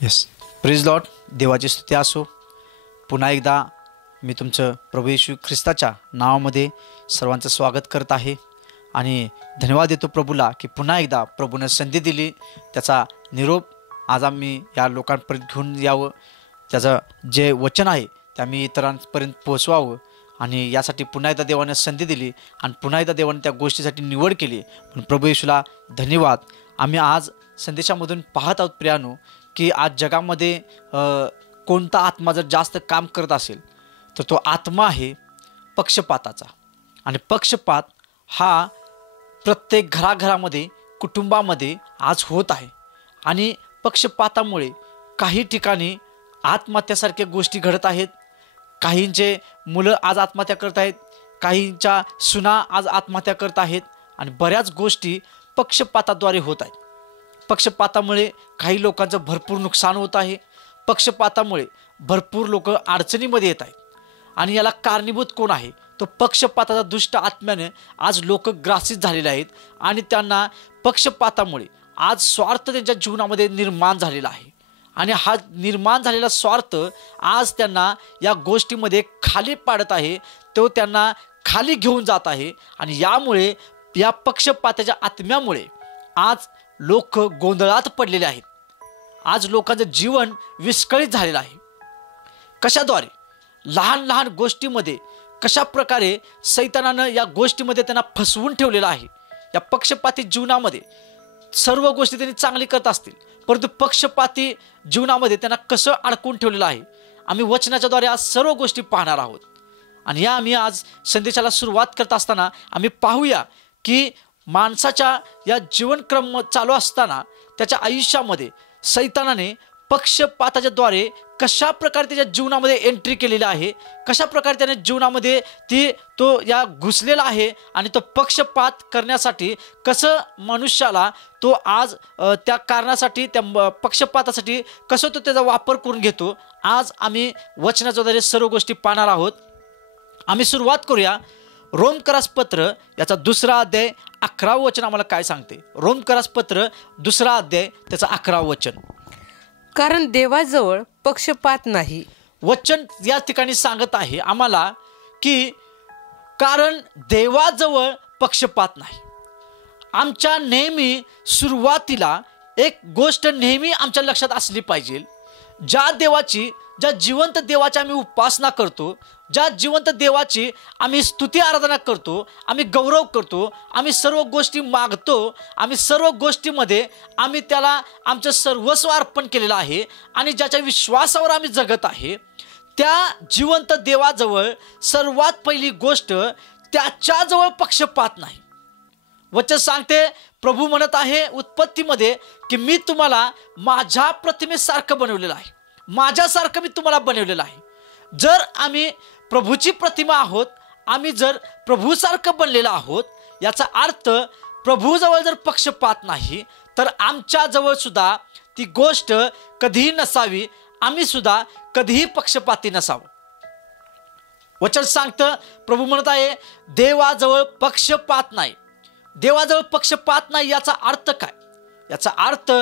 Yes. Praise Lord. देवाची स्तुती असो. पुन्हा एकदा मी तुमचं प्रभू येशू ख्रिस्ताच्या नावामध्ये सर्वांचं स्वागत करत आहे आणि धन्यवाद देतो प्रभूला की पुन्हा एकदा प्रभूनं संधी दिली. त्याचा निरोप आज आम्ही या लोकांपर्यंत घेऊन यावं, त्याचं जे वचन आहे ते आम्ही इतरांपर्यंत पोहोचवावं आणि यासाठी पुन्हा एकदा देवानं संधी दिली आणि पुन्हा एकदा देवानं त्या गोष्टीसाठी निवड केली. पण प्रभू येशूला धन्यवाद. आम्ही आज संदेशामधून पाहत आहोत प्रियानो की आज जगामध्ये कोणता आत्मा जर जास्त काम करत असेल तर तो आत्मा आहे पक्षपाताचा. आणि पक्षपात हा प्रत्येक घराघरामध्ये कुटुंबामध्ये आज होत आहे आणि पक्षपातामुळे काही ठिकाणी आत्महत्यासारख्या गोष्टी घडत आहेत. काहींचे मुलं आज आत्महत्या करत आहेत, काहींच्या सुना आज आत्महत्या करत आहेत आणि बऱ्याच गोष्टी पक्षपाताद्वारे होत आहेत. पक्षपातामुळे काही लोकांचं भरपूर नुकसान होत आहे. पक्षपातामुळे भरपूर लोक अडचणीमध्ये येत आहेत आणि याला कारणीभूत कोण आहे? तो पक्षपाताचा दुष्ट आत्म्याने आज लोक ग्रासित झालेले आहेत आणि त्यांना पक्षपातामुळे आज स्वार्थ त्यांच्या जीवनामध्ये निर्माण झालेला आहे आणि हा निर्माण झालेला स्वार्थ आज त्यांना या गोष्टीमध्ये खाली पाडत आहे, तो त्यांना खाली घेऊन जात आहे. आणि यामुळे या पक्षपाताच्या आत्म्यामुळे आज लोक गोंधळात पडलेले आहेत. आज लोकांचं जीवन विस्कळीत झालेलं आहे. कशाद्वारे? लहान लहान गोष्टीमध्ये कशा प्रकारे सैतानानं या गोष्टीमध्ये त्यांना फसवून ठेवलेलं आहे. या पक्षपाती जीवनामध्ये सर्व गोष्टी त्यांनी चांगली करत असतील, परंतु पक्षपाती जीवनामध्ये त्यांना कसं अडकून ठेवलेलं आहे आम्ही वचनाच्याद्वारे आज सर्व गोष्टी पाहणार आहोत. आणि या आम्ही आज संदेशाला सुरुवात करत असताना आम्ही पाहूया की माणसाच्या या जीवनक्रम चालू असताना त्याच्या आयुष्यामध्ये सैतानाने पक्षपाताच्या द्वारे कशा प्रकारे त्याच्या जीवनामध्ये एंट्री केलेली आहे, कशा प्रकारे त्याने जीवनामध्ये तो या घुसलेला आहे आणि तो पक्षपात करण्यासाठी कसं मनुष्याला तो आज त्या कारणासाठी त्या पक्षपातासाठी कसं तो त्याचा वापर करून घेतो. आज आम्ही वचनाच्या द्वारे सर्व गोष्टी पाहणार आहोत. आम्ही सुरुवात करूया. रोमकरास पत्र याचा 2 अध्याय 11 वचन आम्हाला काय सांगते? रोमकरास पत्र 2 अध्याय त्याचं 11 वचन. कारण देवाजवळ पक्षपात नाही. वचन या ठिकाणी सांगत आहे आम्हाला की कारण देवाजवळ पक्षपात नाही. आमच्या नेहमी सुरुवातीला एक गोष्ट नेहमी आमच्या लक्षात असली पाहिजे. ज्या जिवंत देवाची आम्ही उपासना करतो, ज्या जिवंत देवाची आम्ही स्तुती आराधना करतो, आम्ही गौरव करतो, आम्ही सर्व गोष्टी मागतो, आम्ही सर्व गोष्टीमध्ये आम्ही त्याला आमचं सर्वस्व अर्पण केलेलं आहे आणि ज्याच्या विश्वासावर आम्ही जगत आहे, त्या जिवंत देवाजवळ सर्वात पहिली गोष्ट त्याच्याजवळ पक्षपात नाही. वचन सांगते, प्रभू म्हणत आहे उत्पत्तीमध्ये की मी तुम्हाला माझ्या प्रतिमेसारखं बनवलेलं आहे, माझ्यासारखं मी तुम्हाला बनवलेलं आहे. जर आम्ही प्रभूची प्रतिमा आहोत, आम्ही जर प्रभूसारखं बनलेलं आहोत, याचा अर्थ प्रभूजवळ जर पक्षपात नाही तर आमच्याजवळ सुद्धा ती गोष्ट कधीही नसावी, आम्ही सुद्धा कधीही पक्षपाती नसावं. वचन सांगतं, प्रभू म्हणत आहे देवाजवळ पक्षपात नाही. देवाजवळ पक्षपात नाही याचा अर्थ काय? याचा अर्थ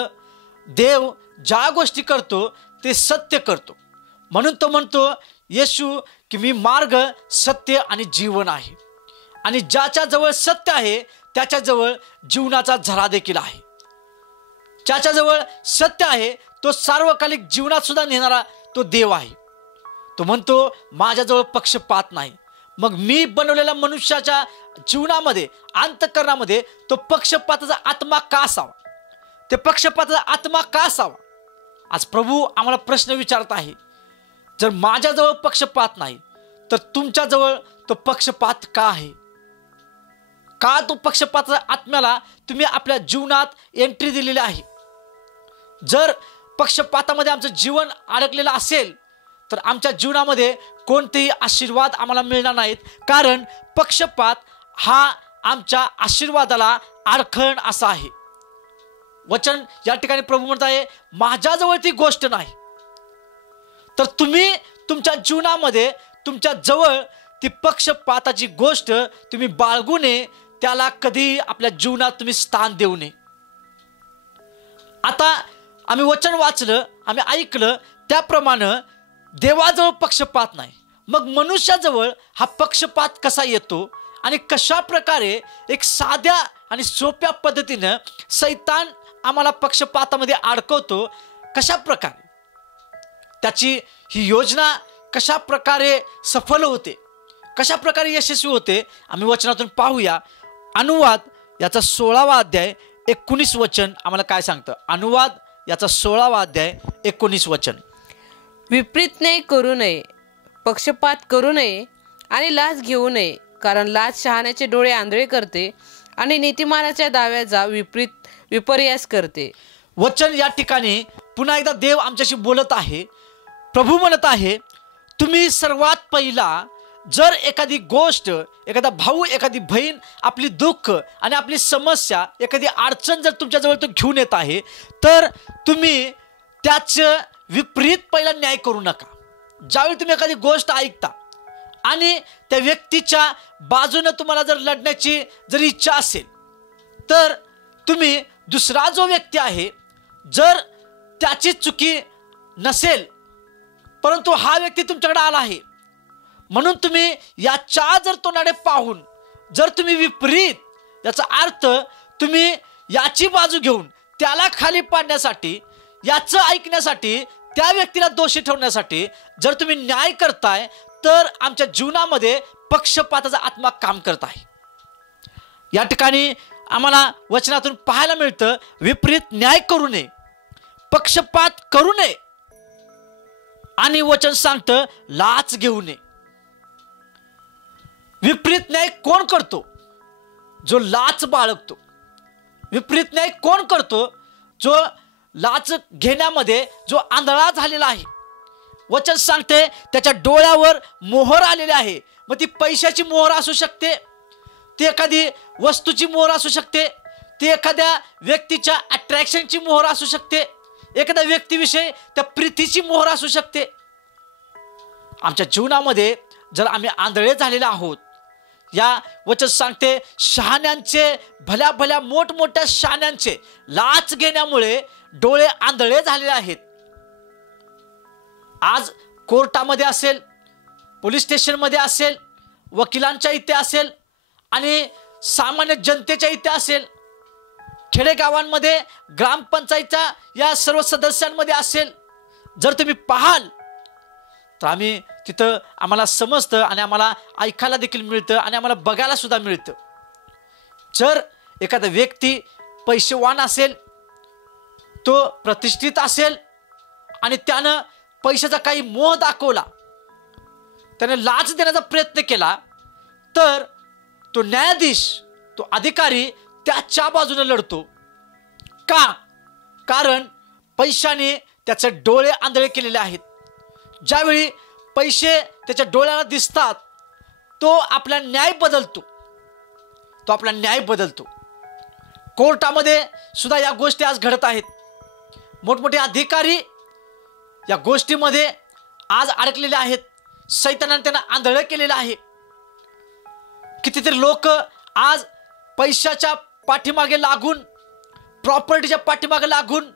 देव ज्या गोष्टी करतो ते सत्य करतो. म्हणून तो म्हणतो येशू की मी मार्ग, सत्य आणि जीवन आहे आणि ज्याच्याजवळ सत्य आहे त्याच्याजवळ जीवनाचा झरा देखील आहे. ज्याच्याजवळ सत्य आहे तो सार्वकालिक जीवनात सुद्धा नेणारा तो देव आहे. तो म्हणतो माझ्याजवळ पक्षपात नाही. मग मी बनवलेल्या मनुष्याच्या जीवनामध्ये, अंतःकरणामध्ये तो पक्षपाताचा आत्मा का असावा? ते पक्षपाताचा आत्मा का असावा? आज प्रभू आम्हाला प्रश्न विचारत आहे. जर माझ्याजवळ पक्षपात नाही तर तुमच्याजवळ तो पक्षपात का आहे? का तो पक्षपाताच्या आत्म्याला तुम्ही आपल्या जीवनात एंट्री दिलेली आहे? जर पक्षपातामध्ये आमचं जीवन अडकलेलं असेल तर आमच्या जीवनामध्ये कोणतेही आशीर्वाद आम्हाला मिळणार नाहीत, कारण पक्षपात हा आमच्या आशीर्वादाला अडखळण असा आहे. वचन या ठिकाणी प्रभू म्हणत आहे माझ्याजवळ ती गोष्ट नाही, तर तुम्ही तुमच्या जीवनामध्ये तुमच्या जवळ ती पक्षपाताची गोष्ट तुम्ही बाळगू नये, त्याला कधी आपल्या जीवनात तुम्ही स्थान देऊ नये. आता आम्ही वचन वाचलं आम्ही ऐकलं त्याप्रमाणे देवाजवळ पक्षपात नाही. मग मनुष्याजवळ हा पक्षपात कसा येतो आणि कशा प्रकारे एक साध्या आणि सोप्या पद्धतीनं सैतान आम्हाला पक्षपातामध्ये अडकवतो, कशा प्रकारे त्याची ही योजना कशा प्रकारे सफल होते, कशा प्रकारे यशस्वी होते, आम्ही वचनातून पाहूया. अनुवाद याचा 16वा अध्याय 19 वचन आम्हाला काय सांगतं. अनुवाद याचा 16वा अध्याय 19 वचन. विपरीत न्याय करू नये, पक्षपात करू नये आणि लाच घेऊ नये, कारण लाच शहाण्याचे डोळे आंधळे करते आणि नीतिमानाच्या दाव्याचा विपर्यास करते. वचन या ठिकाणी पुन्हा एकदा देव आमच्याशी बोलत आहे. प्रभू म्हणत आहे, तुम्ही सर्वात पहिला जर एखादी गोष्ट, एखादा भाऊ, एखादी बहीण आपली दुःख आणि आपली समस्या, एखादी अडचण जर तुमच्याजवळ तो घेऊन येत आहे, तर तुम्ही त्याचं विपरीत पहिला न्याय करू नका. ज्यावेळी तुम्ही एखादी गोष्ट ऐकता आणि त्या व्यक्तीच्या बाजूने तुम्हाला जर लढण्याची जर इच्छा असेल, तर तुम्ही दुसरा जो व्यक्ती आहे, जर त्याची चुकी नसेल परंतु हा व्यक्ती तुमच्याकडे आला आहे म्हणून तुम्ही याच्या जर तोंडाकडे पाहून जर तुम्ही विपरीत, याचा अर्थ तुम्ही याची बाजू घेऊन त्याला खाली पाडण्यासाठी, याचं ऐकण्यासाठी, त्या व्यक्तीला दोषी ठेवण्यासाठी जर तुम्ही न्याय करताय, तर आमच्या जीवनामध्ये पक्षपाताचा आत्मा काम करत आहे. या ठिकाणी आम्हाला वचनातून पाहायला मिळतं, विपरीत न्याय करू नये, पक्षपात करू नये आणि वचन सांगतं लाच घेऊ नये. विपरीत न्याय कोण करतो? जो लाच बाळगतो. विपरीत न्याय कोण करतो? जो लाच घेण्यामध्ये जो आंधळा झालेला आहे. वचन सांगते त्याच्या डोळ्यावर मोहर आलेली आहे. मग ती पैशाची मोहर असू शकते, ती एखादी वस्तूची मोहर असू शकते, ती एखाद्या व्यक्तीच्या अट्रॅक्शनची मोहर असू शकते, एखाद्या व्यक्तीविषयी त्या प्रीतीची मोहर असू शकते. आमच्या जीवनामध्ये जर आम्ही आंधळे झालेले आहोत, या वचन सांगते शहाण्यांचे, भल्या भल्या मोठमोठ्या शहाण्यांचे लाच घेण्यामुळे डोळे आंधळे झालेले आहेत. आज कोर्टामध्ये असेल, पोलीस स्टेशनमध्ये असेल, वकिलांच्या इथे असेल आणि सामान्य जनतेच्या इथे असेल, खेडेगावांमध्ये ग्रामपंचायतच्या या सर्व सदस्यांमध्ये असेल, जर तुम्ही पाहाल तर आम्ही तिथं आम्हाला समजतं आणि आम्हाला ऐकायला देखील मिळतं आणि आम्हाला बघायला सुद्धा मिळतं. जर एखादा व्यक्ती पैसेवान असेल, तो प्रतिष्ठित असेल आणि त्यानं पैशाचा काही मोह दाखवला, त्याने लाच देण्याचा प्रयत्न केला, तर तो न्यायाधीश, तो अधिकारी त्याच्या बाजूने लढतो. का? कारण पैशाने त्याचे डोळे आंधळे केलेले आहेत. ज्यावेळी पैसे त्याच्या डोळ्याला दिसतात, तो आपला न्याय बदलतो, तो आपला न्याय बदलतो. कोर्टामध्ये सुद्धा या गोष्टी आज घडत आहेत. मोठमोठे अधिकारी या गोष्टीमध्ये आज अडकलेले आहेत. सैतानाने त्यांना आंधळे केलेलं आहे. कितीतरी लोक आज पैशाच्या पाठीमागे लागून, प्रॉपर्टीच्या पाठीमागे लागून,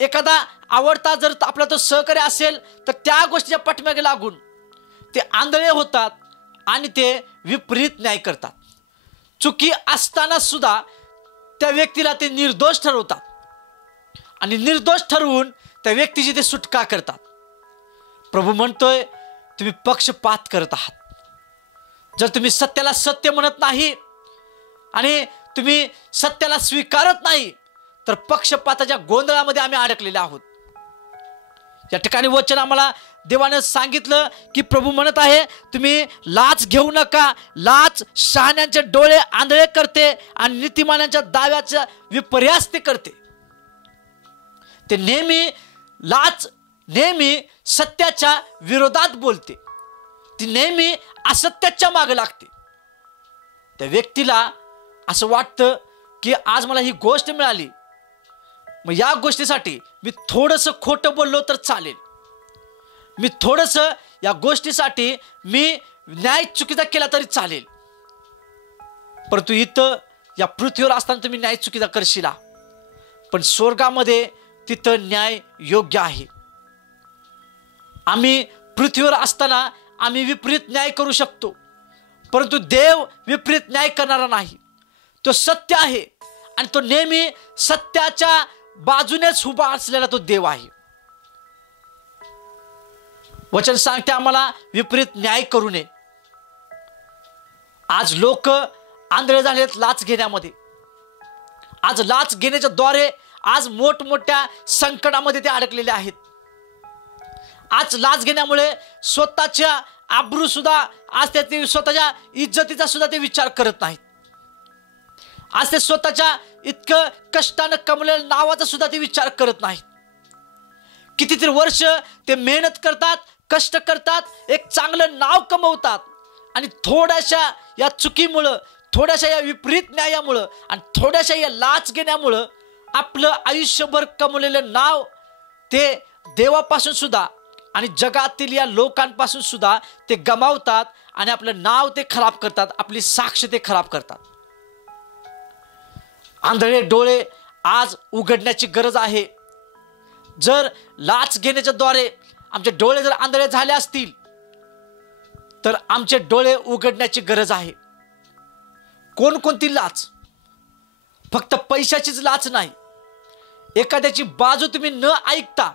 एखादा आवडता जर आपला तो सहकारी असेल तर त्या गोष्टीच्या पाठीमागे लागून ते आंधळे होतात आणि ते विपरीत न्याय करतात. चुकी असताना सुद्धा त्या व्यक्तीला ते निर्दोष ठरवतात आणि निर्दोष ठरवून त्या व्यक्तीची ते सुटका करतात. प्रभू म्हणतोय तुम्ही पक्षपात करत आहात. जर तुम्ही सत्याला सत्य म्हणत नाही आणि तुम्ही सत्याला स्वीकारत नाही, तर पक्षपाताच्या गोंधळामध्ये आम्ही अडकलेले आहोत. या ठिकाणी वचन आम्हाला देवाने सांगितलं की प्रभू म्हणत आहे तुम्ही लाच घेऊ नका. लाच शहाण्यांचे डोळे आंधळे करते आणि नीतिमानांच्या दाव्याचा विपर्यास ते करते. ते लाच नेहमी सत्याच्या विरोधात बोलते. ती नेहमी असत्याच्या मागे लागते. त्या व्यक्तीला असं वाटतं की आज मला ही गोष्ट मिळाली, मग या गोष्टीसाठी मी थोडंसं खोटं बोललो तर चालेल, मी थोडंसं या गोष्टीसाठी मी न्याय चुकीचा केला तरी चालेल. परंतु इथं या पृथ्वीवर असताना तुम्ही न्याय चुकीचा करशीला, पण स्वर्गामध्ये तिथं न्याय योग्य आहे. आम्ही पृथ्वीवर असताना आम्ही विपरीत न्याय करू शकतो, परंतु देव विपरीत न्याय करणारा नाही. तो सत्य आहे आणि तो नेहमी सत्याच्या बाजूनेच उभा असलेला तो देव आहे. वचन सांगते आम्हाला विपरीत न्याय करू नये. आज लोक आंधळे झालेत लाच घेण्यामध्ये. आज लाच घेण्याच्या द्वारे आज मोठमोठ्या संकटामध्ये ते अडकलेले आहेत. आज लाच घेण्यामुळे स्वतःच्या आबरू सुद्धा आज ते स्वतःच्या इज्जतीचा सुद्धा ते विचार करत नाहीत. आज ते स्वतःच्या इतकं कष्टानं कमवलेल्या नावाचा सुद्धा ते विचार करत नाहीत. कितीतरी वर्ष ते मेहनत करतात, कष्ट करतात, एक चांगलं नाव कमवतात आणि थोड्याशा या चुकीमुळं, थोड्याशा या विपरीत न्यायामुळं आणि थोड्याशा या लाच घेण्यामुळं आपलं आयुष्यभर कमवलेलं नाव ते देवापासून सुद्धा आणि जगातील या लोकांपासून सुद्धा ते गमावतात आणि आपलं नाव ते खराब करतात, आपली साक्ष ते खराब करतात. आंधळे डोळे आज उघडण्याची गरज आहे. जर लाच घेण्याच्या द्वारे आमचे डोळे जर आंधळे झाले असतील तर आमचे डोळे उघडण्याची गरज आहे. कोणकोणती लाच? फक्त पैशाचीच लाच नाही. एखाद्याची बाजू तुम्ही न ऐकता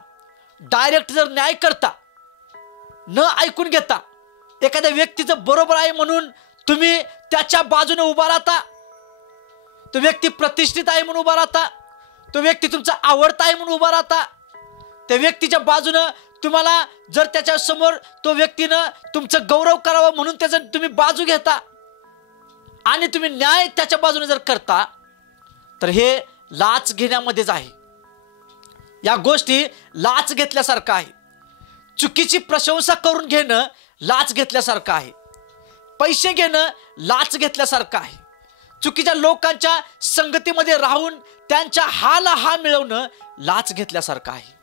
डायरेक्ट जर न्याय करता, न ऐकून घेता, एखाद्या व्यक्तीचं बरोबर आहे म्हणून तुम्ही त्याच्या बाजूने उभा राहता, तो व्यक्ती प्रतिष्ठित आहे म्हणून उभा राहता, तो व्यक्ती तुमचा आवडता आहे म्हणून उभा राहता, त्या व्यक्तीच्या बाजूनं तुम्हाला जर त्याच्या समोर तो व्यक्तीनं तुमचं गौरव करावं म्हणून त्याचं तुम्ही बाजू घेता आणि तुम्ही न्याय त्याच्या बाजूने जर करता तर हे लाच घेण्यामध्येच आहे. या गोष्टी लाच घेतल्यासारखं आहे. चुकीची प्रशंसा करून घेणं लाच घेतल्यासारखं आहे. पैसे घेणं लाच घेतल्यासारखं आहे. चुकीच्या लोकांच्या संगतीमध्ये राहून त्यांच्या हाल मिळवणं लाच घेतल्यासारखं आहे.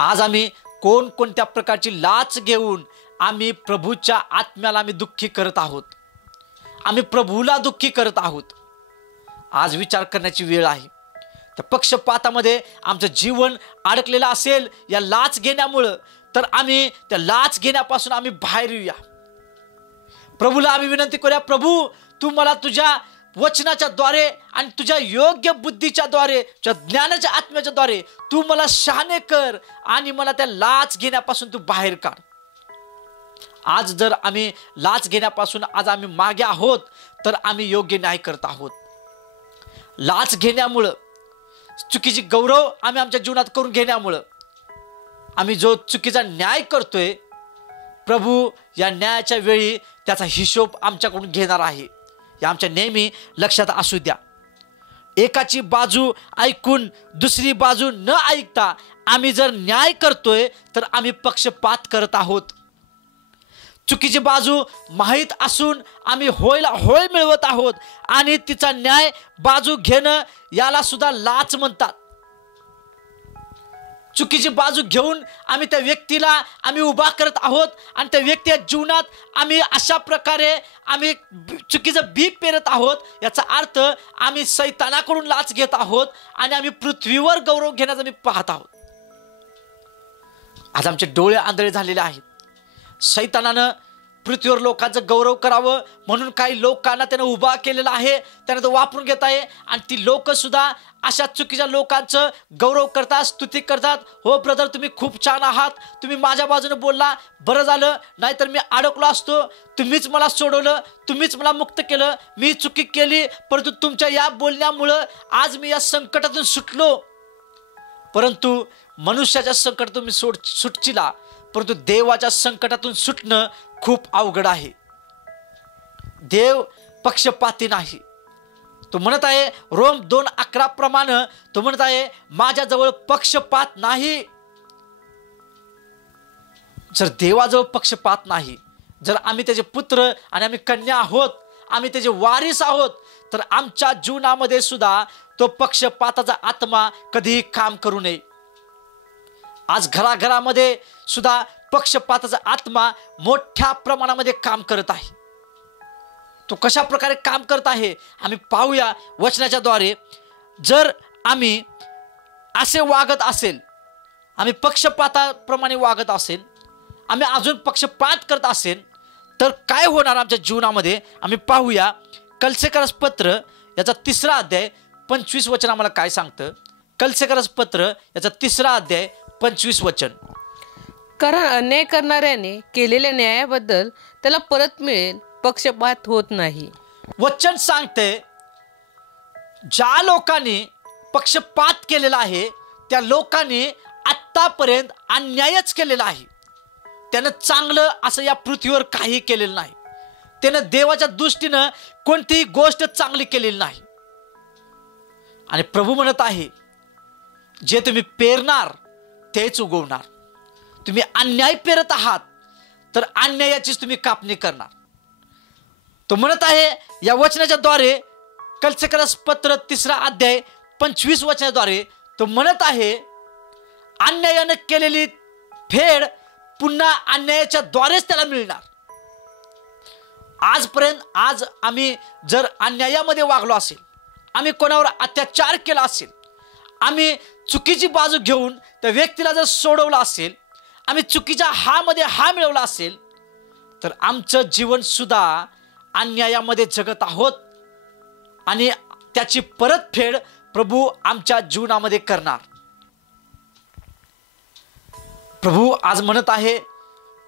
आज आम्ही कोणकोणत्या प्रकारची लाच घेऊन आम्ही प्रभूच्या आत्म्याला आम्ही दुःखी करत आहोत, आम्ही प्रभूला दुःखी करत आहोत. आज विचार करण्याची वेळ आहे. त्या पक्षपातामध्ये आमचं जीवन अडकलेलं असेल या लाच घेण्यामुळं, तर आम्ही त्या लाच घेण्यापासून आम्ही बाहेर येऊया. प्रभूला आम्ही विनंती करूया, प्रभू तू मला तुझ्या वचनाच्या द्वारे आणि तुझ्या योग्य बुद्धीच्या द्वारे, तुझ्या ज्ञानाच्या आत्म्याच्या द्वारे तू मला शहाणे कर आणि मला त्या लाच घेण्यापासून तू बाहेर काढ. आज जर आम्ही लाच घेण्यापासून आज आम्ही मागे आहोत तर आम्ही योग्य न्याय करत आहोत. लाच घेण्यामुळं, चुकीची गौरव आम्ही आमच्या जीवनात करून घेण्यामुळं आम्ही जो चुकीचा न्याय करतोय, प्रभू या न्यायाच्या वेळी त्याचा हिशोब आमच्याकडून घेणार आहे. हे आमच्या नेहमी लक्षात असू द्या. एकाची बाजू ऐकून दुसरी बाजू न ऐकता आम्ही जर न्याय करतोय तर आम्ही पक्षपात करत आहोत. चुकीची बाजू माहीत असून आम्ही होयला होय मिळवत आहोत आणि तिचा न्याय बाजू घेणं याला सुद्धा लाच म्हणतात. चुकीची बाजू घेऊन आम्ही त्या व्यक्तीला आम्ही उभा करत आहोत आणि त्या व्यक्तीच्या जीवनात आम्ही अशा प्रकारे आम्ही चुकीचं बी पेरत आहोत. याचा अर्थ आम्ही सैतानाकडून लाच घेत आहोत आणि आम्ही पृथ्वीवर गौरव घेण्याचं आम्ही पाहत आहोत. आज आमचे डोळे आंधळे झालेले आहेत. सैतानानं पृथ्वीवर लोकांचं गौरव करावं म्हणून काही लोकांना त्यानं उभा केलेला आहे, त्यानं तो वापरून घेत आहे आणि ती लोक सुद्धा अशा चुकीच्या लोकांचं गौरव करतात, स्तुती करतात. हो ब्रदर, तुम्ही खूप छान आहात, तुम्ही माझ्या बाजूने बोलला, बरं झालं, नाहीतर मी अडकलो असतो, तुम्हीच मला सोडवलं, तुम्हीच मला मुक्त केलं, मी चुकी केली, परंतु तुमच्या या बोलण्यामुळं आज मी या संकटातून सुटलो. परंतु मनुष्याच्या संकटातून मी सुटचिला, परंतु देवाच्या संकटातून सुटणं खूप अवघड आहे. देव पक्षपाती नाही. तो म्हणत आहे रोम 2:11 प्रमाणे तो म्हणत आहे माझ्याजवळ पक्षपात नाही. जर देवाजवळ पक्षपात नाही, जर आम्ही त्याचे पुत्र आणि आम्ही कन्या आहोत, आम्ही त्याचे वारीस आहोत, तर आमच्या जीवनामध्ये सुद्धा तो पक्षपाताचा आत्मा कधीही काम करू नये. आज घराघरामध्ये सुद्धा पक्षपाताचा आत्मा मोठ्या प्रमाणामध्ये काम करत आहे. तो कशा प्रकारे काम करत आहे आम्ही पाहूया वचनाच्या द्वारे. जर आम्ही असे वागत असेल, आम्ही पक्षपाताप्रमाणे वागत असेल, आम्ही अजून पक्षपात करत असेल, तर काय होणार आमच्या जीवनामध्ये आम्ही पाहूया. कलसेकरास पत्र याचा 3रा अध्याय 25 वचन आम्हाला काय सांगतं. कलसेकरास पत्र याचा 3रा अध्याय 25 वचन. कारण अन्याय करणाऱ्याने केलेल्या न्यायाबद्दल त्याला परत मिळेल, पक्षपात होत नाही. वचन सांगते ज्या लोकांनी पक्षपात केलेला आहे त्या लोकांनी आत्तापर्यंत अन्यायच केलेला आहे. त्यानं चांगलं असं या पृथ्वीवर काही केलेलं नाही. त्यानं देवाच्या दृष्टीनं कोणतीही गोष्ट चांगली केलेली नाही. आणि प्रभू म्हणत आहे, जे तुम्ही पेरणार तेच उगवणार. तुम्ही अन्याय पेरत आहात तर अन्यायाचीच तुम्ही कापणी करणार. तो म्हणत आहे या वचनाच्या द्वारे, कलसेकरास पत्र 3रा अध्याय 25 वचनाद्वारे तो म्हणत आहे, अन्यायाने केलेली फेड पुन्हा अन्यायाच्या द्वारेच त्याला मिळणार. आज आम्ही जर अन्यायामध्ये वागलो असेल, आम्ही कोणावर अत्याचार केला असेल, आम्ही चुकीची बाजू घेऊन त्या व्यक्तीला जर सोडवलं असेल, आम्ही चुकीच्या हामध्ये हा मिळवला असेल, तर आमचं जीवन सुद्धा अन्यायामध्ये जगत आहोत आणि त्याची परतफेड प्रभू आमच्या जीवनामध्ये करणार. प्रभू आज म्हणत आहे,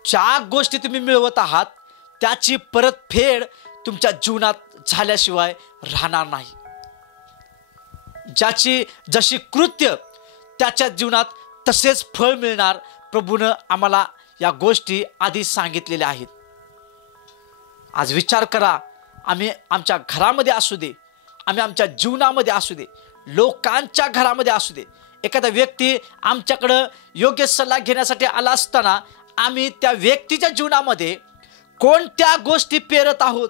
ज्या गोष्टी तुम्ही मिळवत आहात त्याची परतफेड तुमच्या जीवनात झाल्याशिवाय राहणार नाही. ज्याची जशी कृत्य त्याच्या जीवनात तसेच फळ मिळणार. प्रभूनं आम्हाला या गोष्टी आधी सांगितलेल्या आहेत. आज विचार करा, आम्ही आमच्या घरामध्ये असू दे, आम्ही आमच्या जीवनामध्ये असू दे, लोकांच्या घरामध्ये असू दे, एखादा व्यक्ती आमच्याकडं योग्य सल्ला घेण्यासाठी आला असताना आम्ही त्या व्यक्तीच्या जीवनामध्ये कोणत्या गोष्टी पेरत आहोत.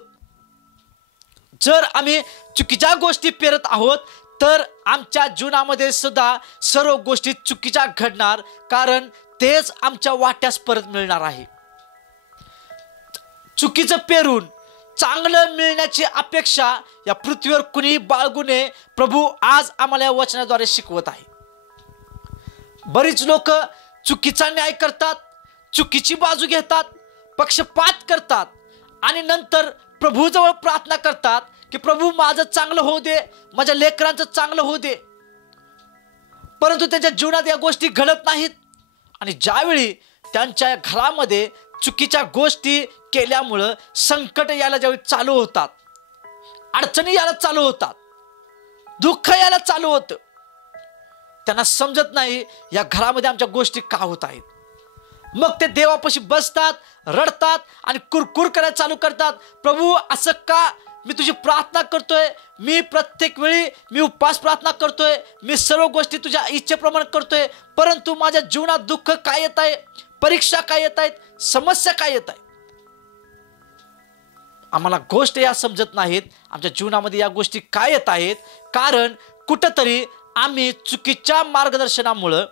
जर आम्ही चुकीच्या गोष्टी पेरत आहोत तर आमच्या जीवनामध्ये सुद्धा सर्व गोष्टी चुकीच्या घडणार, कारण तेच आमच्या वाट्यास परत मिळणार आहे. चुकीचं पेरून चांगलं मिळण्याची अपेक्षा या पृथ्वीवर कुणी बाळगू नये. प्रभू आज आम्हाला या वचनाद्वारे शिकवत आहे. बरीच लोक चुकीचा न्याय करतात, चुकीची बाजू घेतात, पक्षपात करतात आणि नंतर प्रभूजवळ प्रार्थना करतात की प्रभू माझं चांगलं होऊ दे, माझ्या लेकरांचं चांगलं होऊ दे. परंतु त्यांच्या जीवनात या गोष्टी घडत नाहीत आणि ज्यावेळी त्यांच्या घरामध्ये चुकीच्या गोष्टी केल्यामुळं संकट यायला ज्यावेळी चालू होतात, अडचणी यायला चालू होतात, दुःख यायला चालू होतं, त्यांना समजत नाही या घरामध्ये आमच्या गोष्टी का होत आहेत. मग ते देवापाशी बसतात, रडतात आणि कुरकुर करायला चालू करतात. प्रभू असं का? मी तुझी प्रार्थना करतोय, मी प्रत्येक वेळी मी उपवास प्रार्थना करतोय, मी सर्व गोष्टी तुझ्या इच्छेप्रमाणे करतोय, परंतु माझ्या जीवनात दुःख काय येत आहे, परीक्षा काय येत आहेत, समस्या काय येत आहे. आम्हाला गोष्ट या समजत नाहीत आमच्या जीवनामध्ये या गोष्टी काय येत आहेत, कारण कुठंतरी आम्ही चुकीच्या मार्गदर्शनामुळं,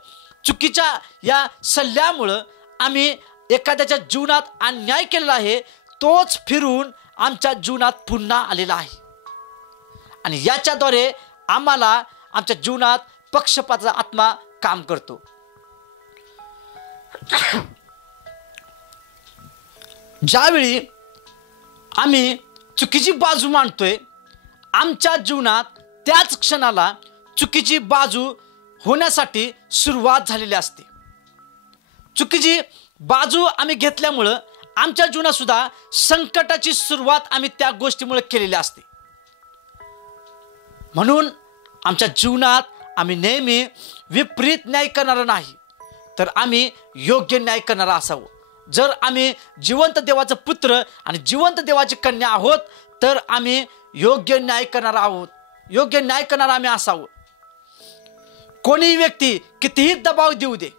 चुकीच्या या सल्ल्यामुळं आम्ही एखाद्याच्या जीवनात अन्याय केलेला आहे, तोच फिरून आमच्या जीवनात पुन्हा आलेला आहे आणि याच्याद्वारे आम्हाला आमच्या जीवनात पक्षपाताचा आत्मा काम करतो. ज्यावेळी आम्ही चुकीची बाजू मांडतोय, आमच्या जीवनात त्याच क्षणाला चुकीची बाजू होण्यासाठी सुरुवात झालेली असते. चुकीची बाजू आम्ही घेतल्यामुळं आमच्या जीवनात सुद्धा संकटाची सुरुवात आम्ही त्या गोष्टीमुळे केलेली असते. म्हणून आमच्या जीवनात आम्ही नेहमी विपरीत न्याय करणारा नाही, तर आम्ही योग्य न्याय करणारा असावं. जर आम्ही जिवंत देवाचं पुत्र आणि जिवंत देवाची कन्या आहोत तर आम्ही योग्य न्याय करणारा आहोत, योग्य न्याय करणारा आम्ही असावं. कोणीही व्यक्ती कितीही दबाव देऊ दे,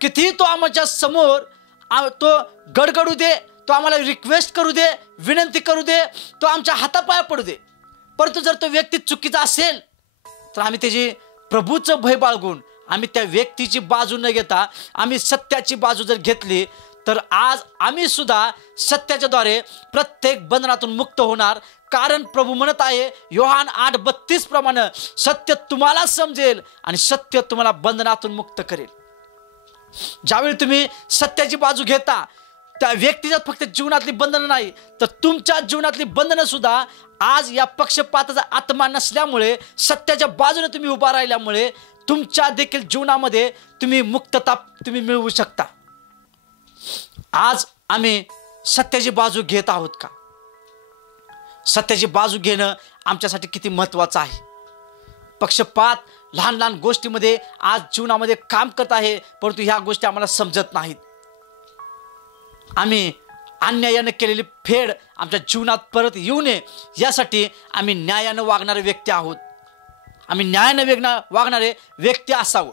कितीही तो आमच्या समोर तो गडगडू दे, तो आम्हाला रिक्वेस्ट करू दे, विनंती करू दे, तो आमच्या हातापाया पडू दे, परंतु जर तो व्यक्ती चुकीचा असेल तर आम्ही त्याची प्रभूचं भय बाळगून आम्ही त्या व्यक्तीची बाजू न घेता आम्ही सत्याची बाजू जर घेतली तर आज आम्ही सुद्धा सत्याच्या द्वारे प्रत्येक बंधनातून मुक्त होणार. कारण प्रभू म्हणत आहे योहान 8:32 प्रमाणे, सत्य तुम्हाला समजेल आणि सत्य तुम्हाला बंधनातून मुक्त करेल. ज्यावेळी तुम्ही सत्याची बाजू घेता, त्या व्यक्तीच्या फक्त जीवनातली बंधनं नाही, तर तुमच्या जीवनातली बंधनं सुद्धा आज या पक्षपाताचा आत्मा नसल्यामुळे, सत्याच्या बाजूने तुम्ही उभा राहिल्यामुळे तुमच्या देखील जीवनामध्ये तुम्ही मुक्तता तुम्ही मिळवू शकता. आज आम्ही सत्याची बाजू घेत आहोत का? सत्याची बाजू घेणं आमच्यासाठी किती महत्त्वाचं आहे. पक्षपात लहान लहान गोष्टीमध्ये आज जीवनामध्ये काम करत आहे, परंतु ह्या गोष्टी आम्हाला समजत नाहीत. आम्ही अन्यायानं केलेली फेड आमच्या जीवनात परत येऊ नये यासाठी आम्ही न्यायानं वागणारे व्यक्ती आहोत. आम्ही न्यायानं वागणारे व्यक्ती असावं.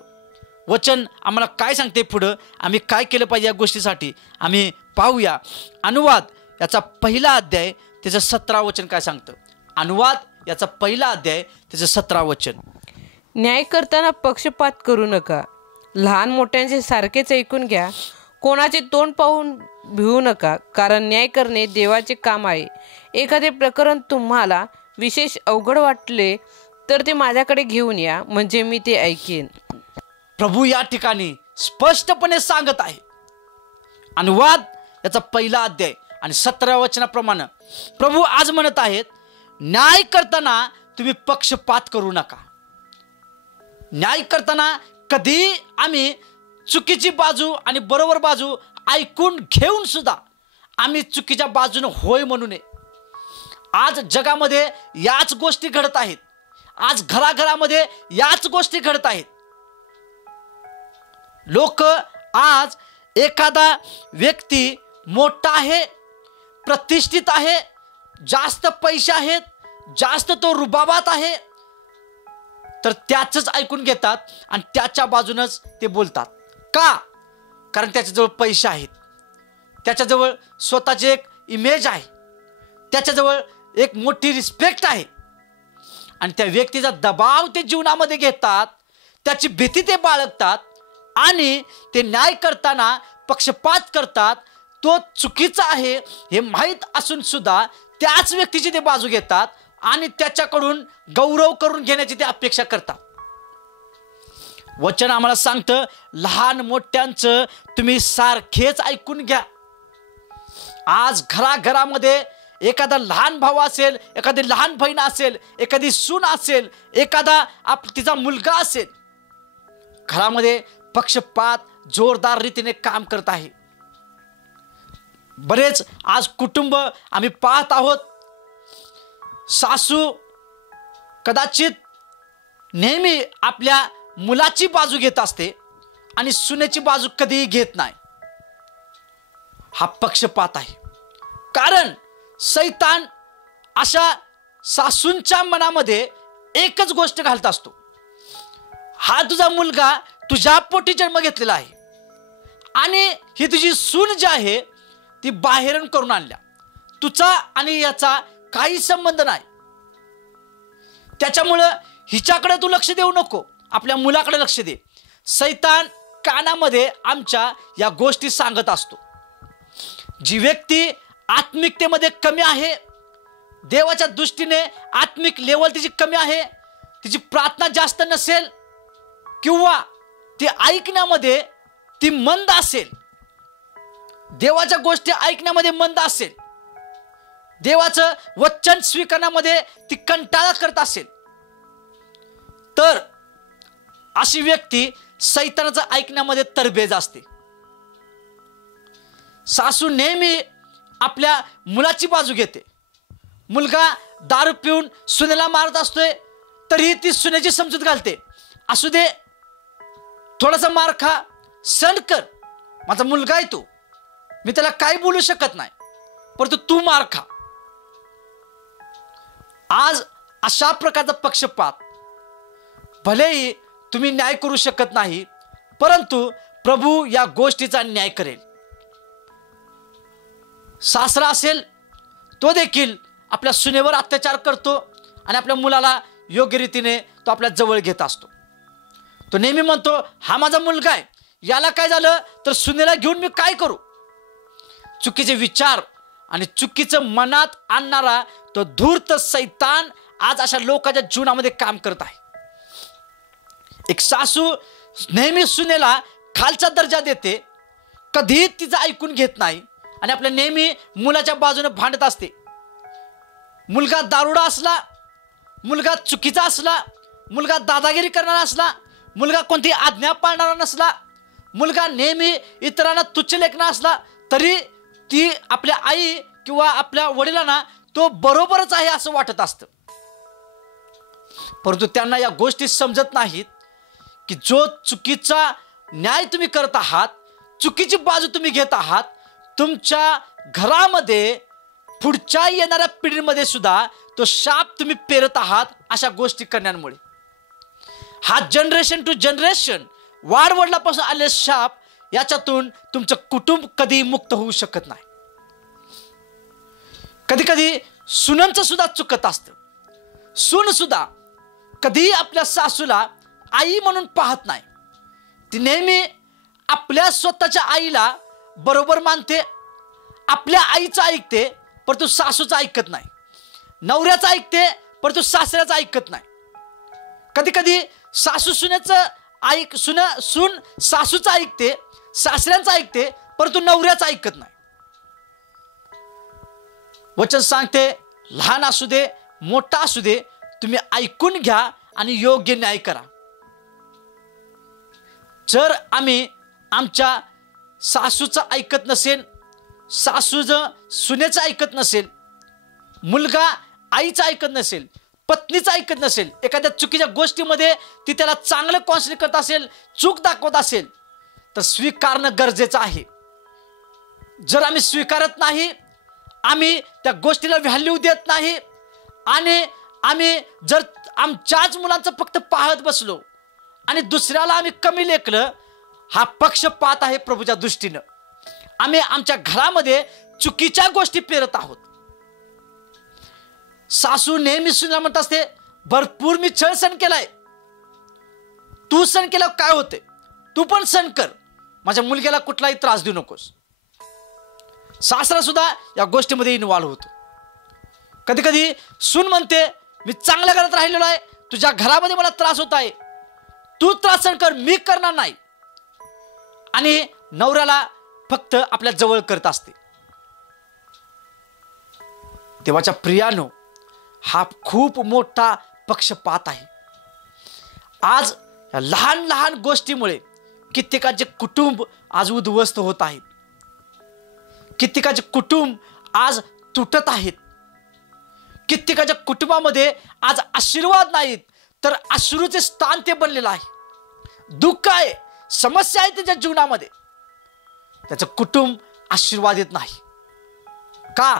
वचन आम्हाला काय सांगते, पुढं आम्ही काय केलं पाहिजे या गोष्टीसाठी आम्ही पाहूया. अनुवाद याचा पहिला अध्याय त्याचं 17 वचन काय सांगतं. अनुवाद याचा पहिला अध्याय त्याचं 17 वचन. न्याय करताना पक्षपात करू नका, लहान मोठ्यांचे सारखेच ऐकून घ्या, कोणाचे तोंड पाहून भिवू नका, कारण न्याय करणे देवाचे काम आहे. एखादे प्रकरण तुम्हाला विशेष अवघड वाटले तर ते माझ्याकडे घेऊन या, म्हणजे मी ते ऐकेन. प्रभू या ठिकाणी स्पष्टपणे सांगत आहे. अनुवाद याचा पहिला अध्याय आणि 17 वचनाप्रमाणे प्रभू आज म्हणत आहेत, न्याय करताना तुम्ही पक्षपात करू नका. न्याय करताना कधी आम्ही चुकीची बाजू आणि बरोबर बाजू ऐकून घेऊन सुद्धा आम्ही चुकीच्या बाजूने होय म्हणू नये. आज जगामध्ये याच गोष्टी घडत आहेत. आज घराघरामध्ये याच गोष्टी घडत आहेत. लोक आज एखादा व्यक्ती मोठा आहे, प्रतिष्ठित आहे, जास्त पैसे आहेत, जास्त तो रुबाबात आहे, तर त्याचंच ऐकून घेतात आणि त्याच्या बाजूनच ते बोलतात. का? कारण त्याच्याजवळ पैसे आहेत, त्याच्याजवळ स्वतःची एक इमेज आहे, त्याच्याजवळ एक मोठी रिस्पेक्ट आहे आणि त्या व्यक्तीचा दबाव ते जीवनामध्ये घेतात, त्याची भीती ते बाळगतात आणि ते न्याय करताना पक्षपात करतात. तो चुकीचा आहे हे माहीत असून सुद्धा त्याच व्यक्तीची ते बाजू घेतात आणि त्याच्याकडून गौरव करून घेण्याची ते अपेक्षा करतात. वचन आम्हाला सांगतं, लहान मोठ्यांचं तुम्ही सारखेच ऐकून घ्या. आज घराघरामध्ये एखादा लहान भाऊ असेल, एखादी लहान बहीण असेल, एखादी सून असेल, एखादा तिचा मुलगा असेल, घरामध्ये पक्षपात जोरदार रीतीने काम करत आहे. बरेच आज कुटुंब आम्ही पाहत आहोत, सासू कदाचित नेहमी आपल्या मुलाची बाजू घेत असते आणि सुनेची बाजू कधीही घेत नाही. हा पक्षपात आहे. कारण सैतान अशा सासूंच्या मनामध्ये एकच गोष्ट घालत असतो, हा तुझा मुलगा तुझ्या पोटी जन्म घेतलेला आहे आणि ही तुझी सून जी आहे ती बाहेरून करून आणल्या, तुझा आणि याचा काही संबंध नाही, त्याच्यामुळं हिच्याकडे तू लक्ष देऊ नको, आपल्या मुलाकडे लक्ष दे. सैतान कानामध्ये आमच्या या गोष्टी सांगत असतो. जी व्यक्ती आत्मिकतेमध्ये कमी आहे, देवाच्या दृष्टीने आत्मिक लेवल तिची कमी आहे, तिची प्रार्थना जास्त नसेल किंवा ती ऐकण्यामध्ये ती मंद असेल, देवाच्या गोष्टी ऐकण्यामध्ये मंद असेल, देवाचं वचन स्वीकारण्यामध्ये ती कंटाळा करत असेल, तर अशी व्यक्ती सैतानाचं ऐकण्यामध्ये तरबेज असते. सासू नेहमी आपल्या मुलाची बाजू घेते. मुलगा दारू पिऊन सुनेला मारत असतोय तरीही ती सुनेची समजूत घालते, असू दे थोडासा मार खा, सहन कर, माझा मुलगा आहे तो, मी त्याला काही बोलू शकत नाही, परंतु तू मार खा. आज अशा प्रकारचा पक्षपात, भलेही तुम्ही न्याय करू शकत नाही, परंतु प्रभू या गोष्टीचा न्याय करेल. सासरा असेल तो देखील आपल्या सुनेवर अत्याचार करतो आणि आपल्या मुलाला योग्य रीतीने तो आपल्या जवळ घेत असतो. तो नेहमी म्हणतो, हा माझा मुलगा आहे, याला काय झालं तर सुनेला घेऊन मी काय करू. चुकीचे विचार आणि चुकीचं मनात आणणारा तो धूर्त सैतान आज अशा लोकांच्या जीवनामध्ये काम करत आहे. एक सासू नेहमी सुनेला खालचा दर्जा देते, कधीही तिचं ऐकून घेत नाही आणि आपल्या नेहमी मुलाच्या बाजूने भांडत असते. मुलगा दारुडा असला, मुलगा चुकीचा असला, मुलगा दादागिरी करणारा असला, मुलगा कोणती आज्ञा पाळणारा नसला, मुलगा नेहमी इतरांना तुच्छ लेखणार असला, तरी ती आपल्या आई किंवा आपल्या वडिलांना तो बरोबरच आहे असं वाटत असतं. परंतु त्यांना या गोष्टी समजत नाहीत की जो चुकीचा न्याय तुम्ही करत आहात, चुकीची बाजू तुम्ही घेत आहात, तुमच्या घरामध्ये पुढच्या येणाऱ्या पिढीमध्ये सुद्धा तो शाप तुम्ही पेरत आहात अशा गोष्टी करण्यामुळे. हा जनरेशन टू जनरेशन वाडवडिलापासून आलेला शाप, याच्यातून तुमचं कुटुंब कधी मुक्त होऊ शकत नाही. कधी कधी सुनांचं सुद्धा चुकत असतं. सून सुद्धा कधी आपल्या सासूला आई म्हणून पाहत नाही. ती नेहमी आपल्या स्वतःच्या आईला बरोबर मानते, आपल्या आईचं ऐकते, परंतु सासूचं ऐकत नाही. नवऱ्याचं ऐकते, परंतु सासऱ्याचं ऐकत नाही. कधी कधी सासू सुनेचं सून सासूचं ऐकते, सासऱ्यांचं ऐकते, परंतु नवऱ्याचं ऐकत नाही. वचन सांगते, लहान असू दे मोठा असू दे, तुम्ही ऐकून घ्या आणि योग्य न्याय करा. जर आम्ही आमच्या सासूचं ऐकत नसेल, सासूचं सुनेचं ऐकत नसेल, मुलगा आईचं ऐकत नसेल, पत्नीचं ऐकत नसेल, एखाद्या चुकीच्या गोष्टीमध्ये ती त्याला चांगलं कॉन्सिडर करत असेल, चूक दाखवत असेल, तर स्वीकारणं गरजेचं आहे. जर आम्ही स्वीकारत नाही, आम्ही त्या गोष्टीला व्हॅल्यू देत नाही आणि आम्ही जर आमच्याच मुलांचं फक्त पाहत बसलो आणि दुसऱ्याला आम्ही कमी लेखलं, हा पक्षपात आहे प्रभूच्या दृष्टीनं. आम्ही आमच्या घरामध्ये चुकीच्या गोष्टी पेरत आहोत. सासू नेहमी सुना म्हणत असते, भरपूर मी छळ सहन केलाय, तू सहन केल्यावर काय होते, तू पण सहन कर, माझ्या मुलग्याला कुठलाही त्रास देऊ नकोस. सासरा सुद्धा या गोष्टीमध्ये इन्व्हॉल्व होतो. कधी कधी सून म्हणते, मी चांगल्या घरात राहिलेलो आहे, तुझ्या घरामध्ये मला त्रास होत आहे, तू त्रास सहन कर, मी करणार नाही, आणि नवऱ्याला फक्त आपल्या जवळ करत असते. देवाच्या प्रियानो, हा खूप मोठा पक्षपात आहे. आज या लहान लहान गोष्टीमुळे कित्येकाचे कुटुंब आज उद्ध्वस्त होत आहेत. कित्येकाचे कुटुंब आज तुटत आहेत. कित्येकाच्या कुटुंबामध्ये आज आशीर्वाद नाहीत, तर अश्रूचे स्थान ते बनलेलं आहे. दुःख आहे, समस्या आहे त्याच्या जीवनामध्ये, त्याचं कुटुंब आशीर्वादित नाही. का?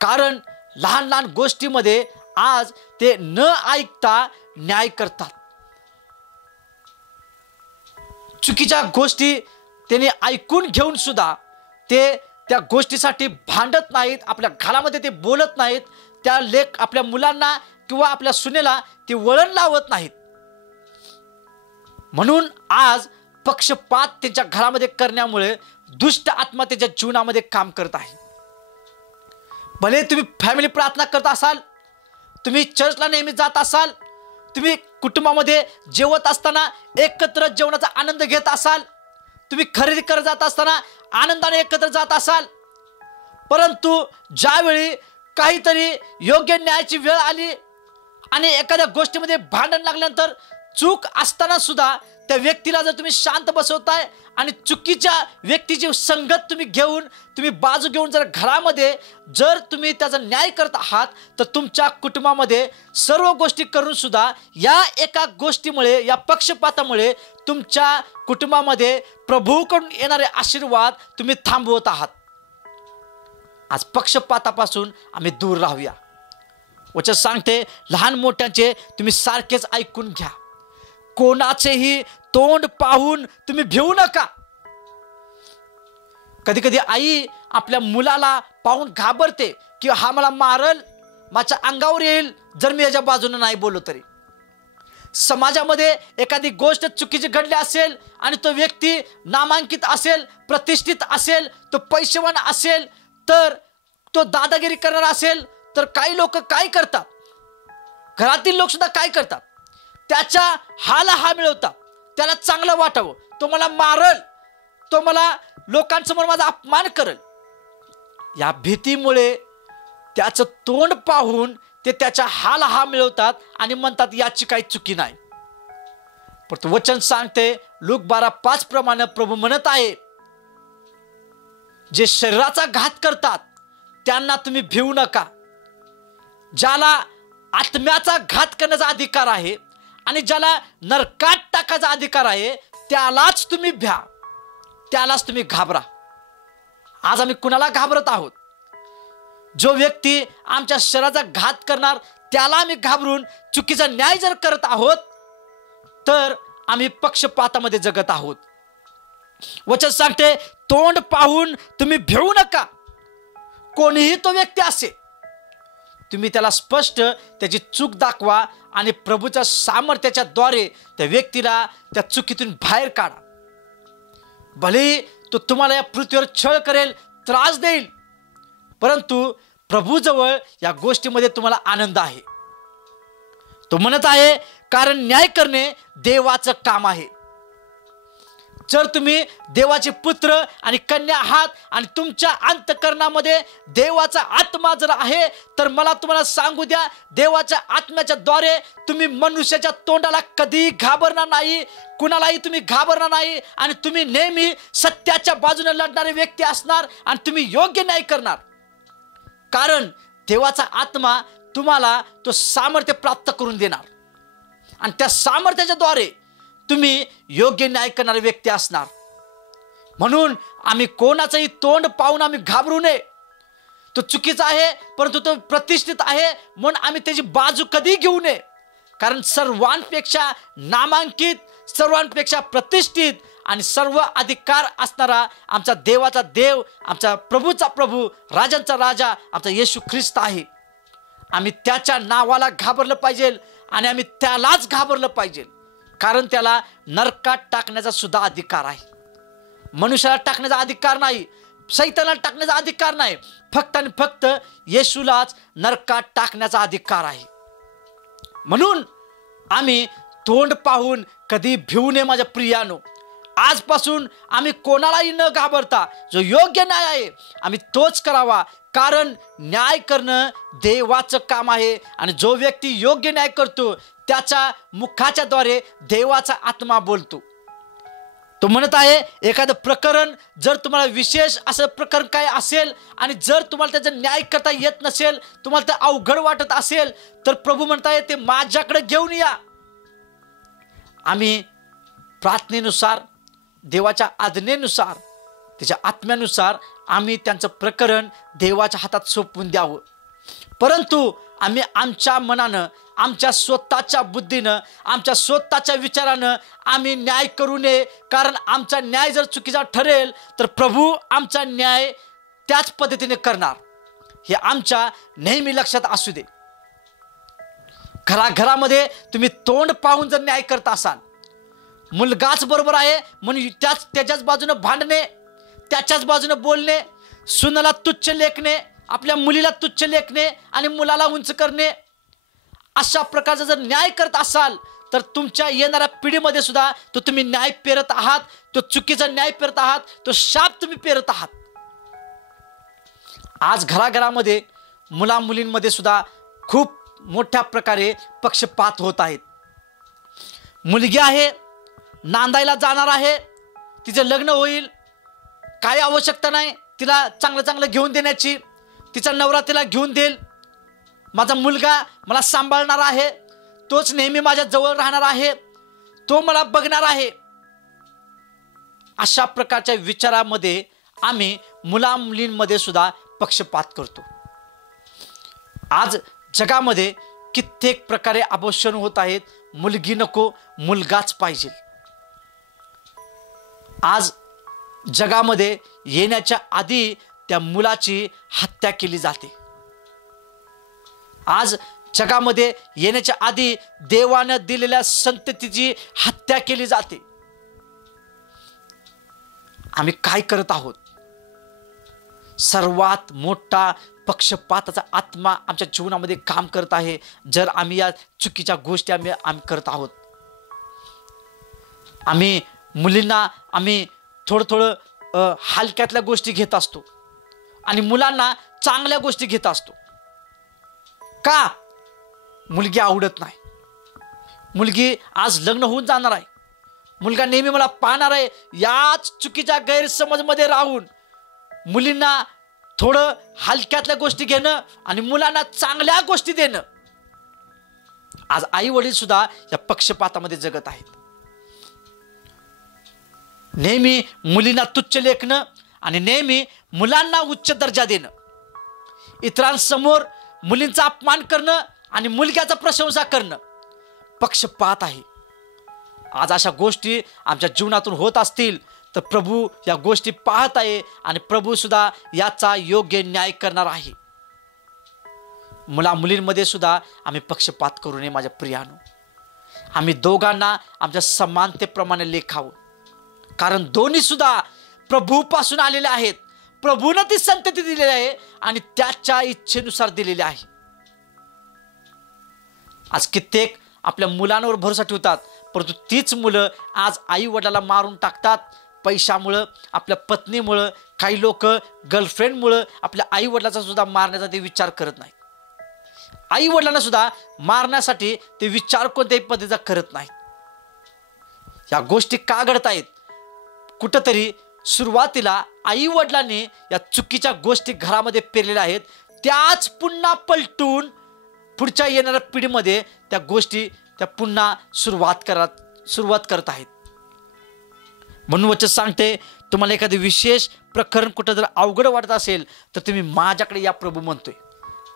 कारण लहान लहान गोष्टीमध्ये आज ते न ऐकता न्याय करतात. चुकीच्या गोष्टी त्याने ऐकून घेऊन सुद्धा ते त्या गोष्टीसाठी भांडत नाहीत, आपल्या घरामध्ये ते बोलत नाहीत, त्या आपल्या मुलांना किंवा आपल्या सुनेला ते वळण लावत नाहीत. म्हणून आज पक्षपात त्यांच्या घरामध्ये करण्यामुळे दुष्ट आत्मा त्याच्या जीवनामध्ये काम करत आहे. भले तुम्ही फॅमिली प्रार्थना करत असाल, तुम्ही चर्चला नेहमी जात असाल, तुम्ही कुटुंबामध्ये जेवत असताना एकत्र जेवणाचा आनंद घेत असाल, तुम्ही खरेदी करत जात असताना आनंदाने एकत्र जात असाल, परंतु ज्यावेळी काहीतरी योग्य न्यायाची वेळ आली आणि एखाद्या गोष्टीमध्ये भांडण लागल्यानंतर चूक असताना सुद्धा त्या व्यक्तीला जर तुम्ही शांत बसवताय आणि चुकीच्या व्यक्तीची संगत तुम्ही घेऊन, तुम्ही बाजू घेऊन जर घरामध्ये जर तुम्ही त्याचा न्याय करत आहात, तर तुमच्या कुटुंबामध्ये सर्व गोष्टी करून सुद्धा या एका गोष्टीमुळे, या पक्षपातामुळे तुमच्या कुटुंबामध्ये प्रभूकडून येणारे आशीर्वाद तुम्ही थांबवत आहात. आज पक्षपातापासून आम्ही दूर राहूया. वचन सांगते, लहान मोठ्यांचे तुम्ही सारखेच ऐकून घ्या, कोणाचेही तोंड पाहून तुम्ही भिवू नका. कधी कधी आई आपल्या मुलाला पाहून घाबरते की हा मला मारल, माझ्या अंगावर येईल जर मी याच्या बाजूने नाही बोललो तरी. समाजामध्ये एखादी गोष्ट चुकीची घडली असेल आणि तो व्यक्ती नामांकित असेल, प्रतिष्ठित असेल, तो पैसेवान असेल, तर तो दादागिरी करणार असेल, तर काही लोक काय करतात, घरातील लोक सुद्धा काय करतात, त्याच्या हाला हा मिळवतात, त्याला चांगलं वाटावं, तो मला मारल, तो मला लोकांसमोर माझा अपमान करल. या भीतीमुळे त्याचं तोंड पाहून ते त्याच्या हाल हा मिळवतात आणि म्हणतात याची काही चुकी नाही. पण वचन सांगते लूक 12:5 प्रमाणे प्रभू म्हणत आहे, जे शरीराचा घात करतात त्यांना तुम्ही भिवू नका. ज्याला आत्म्याचा घात करण्याचा अधिकार आहे आणि ज्याला नरकात टाकायचा अधिकार आहे त्यालाच तुम्ही भ्या, त्यालाच तुम्ही घाबरा. आज आम्ही कुणाला घाबरत आहोत? जो व्यक्ती आमच्या शरीराचा घात करणार त्याला आम्ही घाबरून चुकीचा न्याय जर करत आहोत तर आम्ही पक्षपातामध्ये जगत आहोत. वचन सांगते तोंड पाहून तुम्ही भिवू नका. कोणीही तो व्यक्ती असे, तुम्ही त्याला स्पष्ट त्याची चूक दाखवा आणि प्रभूच्या सामर्थ्याच्या द्वारे त्या व्यक्तीला त्या चुकीतून बाहेर काढा. भले तो तुम्हाला या पृथ्वीवर छळ करेल, त्रास देईल, परंतु प्रभूजवळ या गोष्टीमध्ये तुम्हाला आनंद आहे. तो म्हणत आहे कारण न्याय करणे देवाचं काम आहे. जर तुम्ही देवाचे पुत्र आणि कन्या आहात आणि तुमच्या अंतःकरणामध्ये देवाचा आत्मा जर आहे तर मला तुम्हाला सांगू द्या, देवाच्या आत्म्याच्या द्वारे तुम्ही मनुष्याच्या तोंडाला कधीही घाबरणार नाही, कुणालाही तुम्ही घाबरणार नाही आणि तुम्ही नेहमी सत्याच्या बाजूने लढणारे व्यक्ती असणार आणि तुम्ही योग्य न्याय करणार. कारण देवाचा आत्मा तुम्हाला तो सामर्थ्य प्राप्त करून देणार आणि त्या सामर्थ्याच्या द्वारे तुम्ही योग्य न्याय करणारे व्यक्ती असणार. म्हणून आम्ही कोणाचंही तोंड पाहून आम्ही घाबरू नये. तो चुकीचा आहे परंतु तो प्रतिष्ठित आहे म्हणून आम्ही त्याची बाजू कधी घेऊ नये. कारण सर्वांपेक्षा नामांकित, सर्वांपेक्षा प्रतिष्ठित आणि सर्व अधिकार असणारा आमचा देवाचा देव, आमचा प्रभूचा प्रभू, राजांचा राजा आमचा येशू ख्रिस्त आहे. आम्ही त्याच्या नावाला घाबरलं पाहिजे आणि आम्ही त्यालाच घाबरलं पाहिजे. कारण त्याला नरकात टाकण्याचा सुद्धा अधिकार आहे. मनुष्याला टाकण्याचा अधिकार नाही, सैतानाला टाकण्याचा अधिकार नाही, फक्त आणि फक्त येशूलाच नरकात टाकण्याचा अधिकार आहे. म्हणून आम्ही तोंड पाहून कधी भिवू नये माझ्या प्रियानो. आजपासून आम्ही कोणालाही न घाबरता जो योग्य न्याय आहे आम्ही तोच करावा. कारण न्याय करणं देवाचं काम आहे आणि जो व्यक्ती योग्य न्याय करतो त्याच्या मुखाच्या द्वारे देवाचा आत्मा बोलतो. तो म्हणत आहे एखादं प्रकरण जर तुम्हाला विशेष असं प्रकरण काय असेल आणि जर तुम्हाला त्याचा न्याय करता येत नसेल, तुम्हाला ते अवघड वाटत असेल तर प्रभू म्हणत आहे ते माझ्याकडे घेऊन या. आम्ही प्रार्थनेनुसार, देवाच्या आज्ञेनुसार, त्याच्या आत्म्यानुसार आम्ही त्यांचं प्रकरण देवाच्या हातात सोपवून द्यावं. परंतु आम्ही आमच्या मनानं, आमच्या स्वतःच्या बुद्धीनं, आमच्या स्वतःच्या विचारानं आम्ही न्याय करू नये. कारण आमचा न्याय जर चुकीचा ठरेल तर प्रभू आमचा न्याय त्याच पद्धतीने करणार. हे आमच्या नेहमी लक्षात असू दे. घराघरामध्ये तुम्ही तोंड पाहून जर न्याय करत असाल, मुलगाच बरोबर आहे म्हणून त्याच्याच बाजूने भांडणे, त्याच्याच बाजूने बोलणे, सुनाला तुच्छ लेखणे, आपल्या मुलीला तुच्छ लेखणे आणि मुलाला उंच करणे, अशा प्रकारचा जर न्याय करत असाल तर तुमच्या येणाऱ्या पिढीमध्ये सुद्धा तो तुम्ही न्याय पेरत आहात, तो चुकीचा न्याय पेरत आहात, तो शाप तुम्ही पेरत आहात. आज घराघरामध्ये मुला मुलींमध्ये सुद्धा खूप मोठ्या प्रकारे पक्षपात होत आहेत. मुलगी आहे, नांदायला जाणार आहे, तिचं लग्न होईल, काही आवश्यकता नाही तिला चांगलं चांगलं घेऊन देण्याची, तिचा नवरा तिला घेऊन देईल, माझा मुलगा मला सांभाळणार आहे, तोच नेहमी माझ्या जवळ राहणार आहे, तो मला बघणार आहे. अशा प्रकारच्या विचारामध्ये आम्ही मुला मुलींमध्ये सुद्धा पक्षपात करतो. आज जगामध्ये कित्येक प्रकारे अबॉर्शन होत आहेत. मुलगी नको, मुलगाच पाहिजे. आज जगामध्ये येण्याच्या आधी त्या मुलाची हत्या केली जाते. आज जगामध्ये येण्याच्या आधी देवानं दिलेल्या संततीची हत्या केली जाते. आम्ही काय करत आहोत? सर्वात मोठा पक्षपाताचा आत्मा आमच्या जीवनामध्ये काम करत आहे जर आम्ही या चुकीच्या गोष्टी आम्ही करत आहोत. आम्ही मुलींना आम्ही थोडं थोडं हलक्यातल्या गोष्टी घेत असतो आणि मुलांना चांगल्या गोष्टी घेत असतो. का? मुलगी आवडत नाही. मुलगी आज लग्न होऊन जाणार आहे, मुलगा नेहमी मला पाहणार आहे, याच चुकीच्या गैरसमजमध्ये राहून मुलींना थोडं हलक्यातल्या गोष्टी घेणं आणि मुलांना चांगल्या गोष्टी देणं. आज आई वडील सुद्धा या पक्षपातामध्ये जगत आहेत. नेहमी मुलींना तुच्छ लेखणं आणि नेहमी मुलांना उच्च दर्जा देणं, इतरांसमोर मुलींचा अपमान करणं आणि मुलग्याचा प्रशंसा करणं पक्षपात आहे. आज अशा गोष्टी आमच्या जीवनातून होत असतील तर प्रभू या गोष्टी पाहत आहे आणि प्रभू सुद्धा याचा योग्य न्याय करणार आहे. मुलींमध्ये सुद्धा आम्ही पक्षपात करू नये माझ्या प्रियानो. आम्ही दोघांना आमच्या समानतेप्रमाणे लेखावं, कारण दोन्ही सुद्धा प्रभूपासून आलेले आहेत. प्रभूनं ती संतती दिलेली आहे आणि त्याच्या इच्छेनुसार दिलेली आहे. आज कित्येक आपल्या मुलांवर भरोसा ठेवतात, परंतु तीच मुलं आज आई वडिलाला मारून टाकतात. पैशामुळं, आपल्या पत्नीमुळं, काही लोक गर्लफ्रेंडमुळं आपल्या आई वडिलाचा सुद्धा मारण्याचा ते विचार करत नाही. आई वडिलांना सुद्धा मारण्यासाठी ते विचार कोणत्याही पद्धतीचा करत नाही. या गोष्टी का घडत आहेत? कुठंतरी सुरुवातीला आई वडिलांनी या चुकीच्या गोष्टी घरामध्ये पेरलेल्या आहेत, त्याच पुन्हा पलटून पुढच्या येणाऱ्या पिढीमध्ये त्या गोष्टी त्या पुन्हा सुरुवात करत आहेत. म्हणून वचन सांगते, तुम्हाला एखादं विशेष प्रकरण कुठं जर अवघड वाटत असेल तर तुम्ही माझ्याकडे या प्रभू म्हणतोय.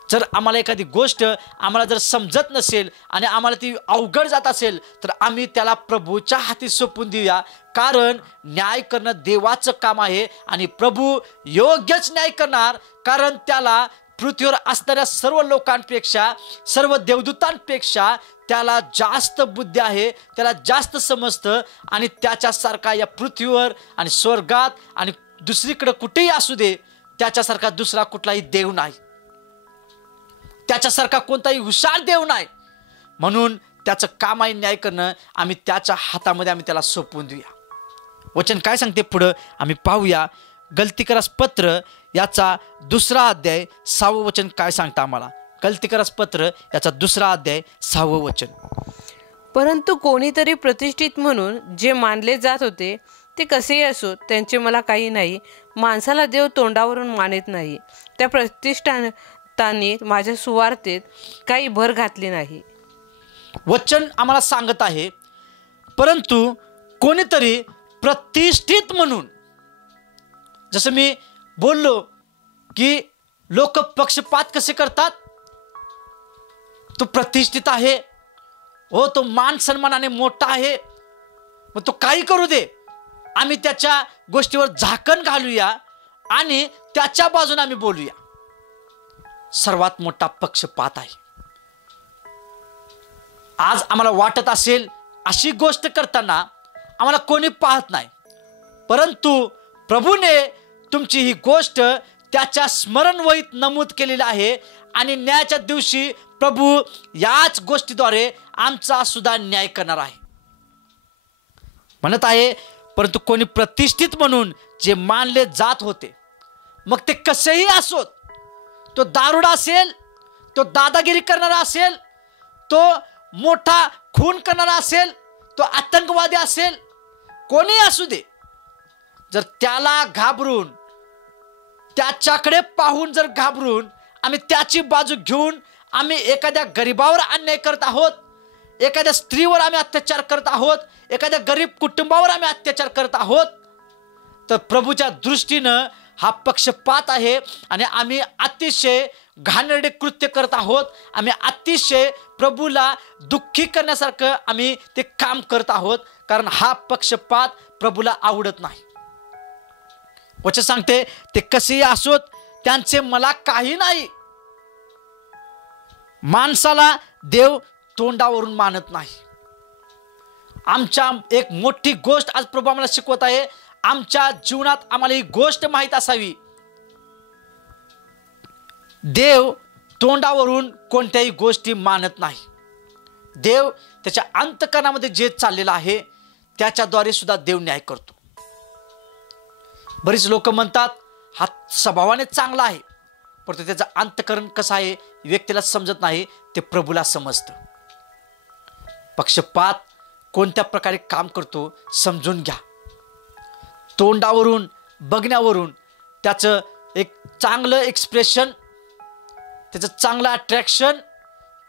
जर आम्हाला एखादी गोष्ट आम्हाला जर समजत नसेल आणि आम्हाला ती अवघड जात असेल तर आम्ही त्याला प्रभूच्या हाती सोपून देऊया, कारण न्याय करणं देवाचं काम आहे आणि प्रभू योग्यच न्याय करणार. कारण त्याला पृथ्वीवर असणाऱ्या सर्व लोकांपेक्षा, सर्व देवदूतांपेक्षा त्याला जास्त बुद्धी आहे, त्याला जास्त समजतं आणि त्याच्यासारखा या पृथ्वीवर आणि स्वर्गात आणि दुसरीकडे कुठेही असू दे त्याच्यासारखा दुसरा कुठलाही देव नाही, त्याच्यासारखा कोणताही हुशार देव नाही. म्हणून त्याचं काम आहे न्याय करणं. आम्ही त्याच्या हातामध्ये आम्ही त्याला सोपवून देऊया. वचन काय सांगते पुढं आम्ही पाहूया. गलतीकरास पत्र याचा 2रा अध्याय 6वं वचन काय सांगतं आम्हाला. गलतीकरास पत्र याचा 2रा अध्याय 6वं वचन. परंतु कोणीतरी प्रतिष्ठित म्हणून जे मानले जात होते ते कसेही असो, त्यांचे मला काही नाही. माणसाला देव तोंडावरून मानत नाही. त्या प्रतिष्ठातांनी माझ्या सुवार्तेत काही भर घातली नाही. वचन आम्हाला सांगत आहे, परंतु कोणीतरी प्रतिष्ठित म्हणून. जसं मी बोललो की लोक पक्षपात कसे करतात. तो प्रतिष्ठित आहे, हो तो मान सन्मानाने मोठा आहे, मग तो काही करू दे, आम्ही त्याच्या गोष्टीवर झाकण घालूया आणि त्याच्या बाजूने आम्ही बोलूया. सर्वात मोठा पक्षपात आहे. आज आम्हाला वाटत असेल अशी गोष्ट करताना आम्हाला कोणी पाहत नाही, परंतु प्रभूने तुमची ही गोष्ट त्याच्या स्मरणवहीत नमूद केलेली आहे आणि न्यायाच्या दिवशी प्रभू याच गोष्टीद्वारे आमचा सुद्धा न्याय करणार आहे. म्हणत आहे, परंतु कोणी प्रतिष्ठित म्हणून जे मानले जात होते, मग ते कसेही असोत, तो दारुडा असेल, तो दादागिरी करणारा असेल, तो मोठा खून करणारा असेल, तो आतंकवादी असेल, कोणी असू दे, जर त्याला घाबरून, त्याच्याकडे पाहून जर घाबरून आम्ही त्याची बाजू घेऊन आम्ही एखाद्या गरीबावर अन्याय करत आहोत, एखाद्या स्त्रीवर आम्ही अत्याचार करत आहोत, एखाद्या गरीब कुटुंबावर आम्ही अत्याचार करत आहोत, तर प्रभूच्या दृष्टीनं हा पक्षपात आहे आणि आम्ही अतिशय घाणेरडे कृत्य करत आहोत. आम्ही अतिशय प्रभूला दुःखी करण्यासारखं आम्ही ते काम करत आहोत, कारण हा पक्षपात प्रभूला आवडत नाही. वचन सांगते, ते कसेही असोत त्यांचे मला काही नाही. माणसाला देव तोंडावरून मानत नाही. आमच्या एक मोठी गोष्ट आज प्रभू आम्हाला शिकवत आहे. आमच्या जीवनात आम्हाला ही गोष्ट माहीत असावी, देव तोंडावरून कोणत्याही गोष्टी मानत नाही. देव त्याच्या अंतःकरणामध्ये जे चाललेलं आहे त्याच्याद्वारे सुद्धा देव न्याय करतो. बरीच लोक म्हणतात हा स्वभावाने चांगला आहे, परंतु त्याचं अंतःकरण कसं आहे व्यक्तीला समजत नाही, ते प्रभूला समजतं. पक्षपात कोणत्या प्रकारे काम करतो समजून घ्या. तोंडावरून बघण्यावरून त्याचं एक चांगलं एक्सप्रेशन, त्याचं चांगलं अट्रॅक्शन,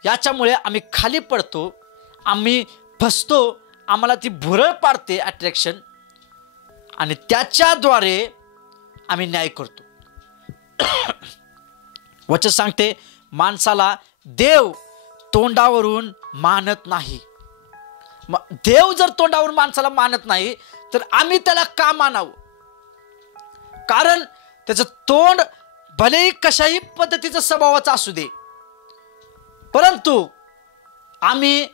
याच्यामुळे आम्ही खाली पडतो, आम्ही फसतो, आम्हाला ती भुरळ पाडते अट्रॅक्शन, आणि त्याच्याद्वारे आम्ही न्याय करतो. वचन सांगते माणसाला देव तोंडावरून मानत नाही. देव जर तोंडावरून माणसाला मानत नाही तर आम्ही त्याला का मानावं? कारण त्याचं तोंड भलेही कशाही पद्धतीचं स्वभावाचं असू दे, परंतु आम्ही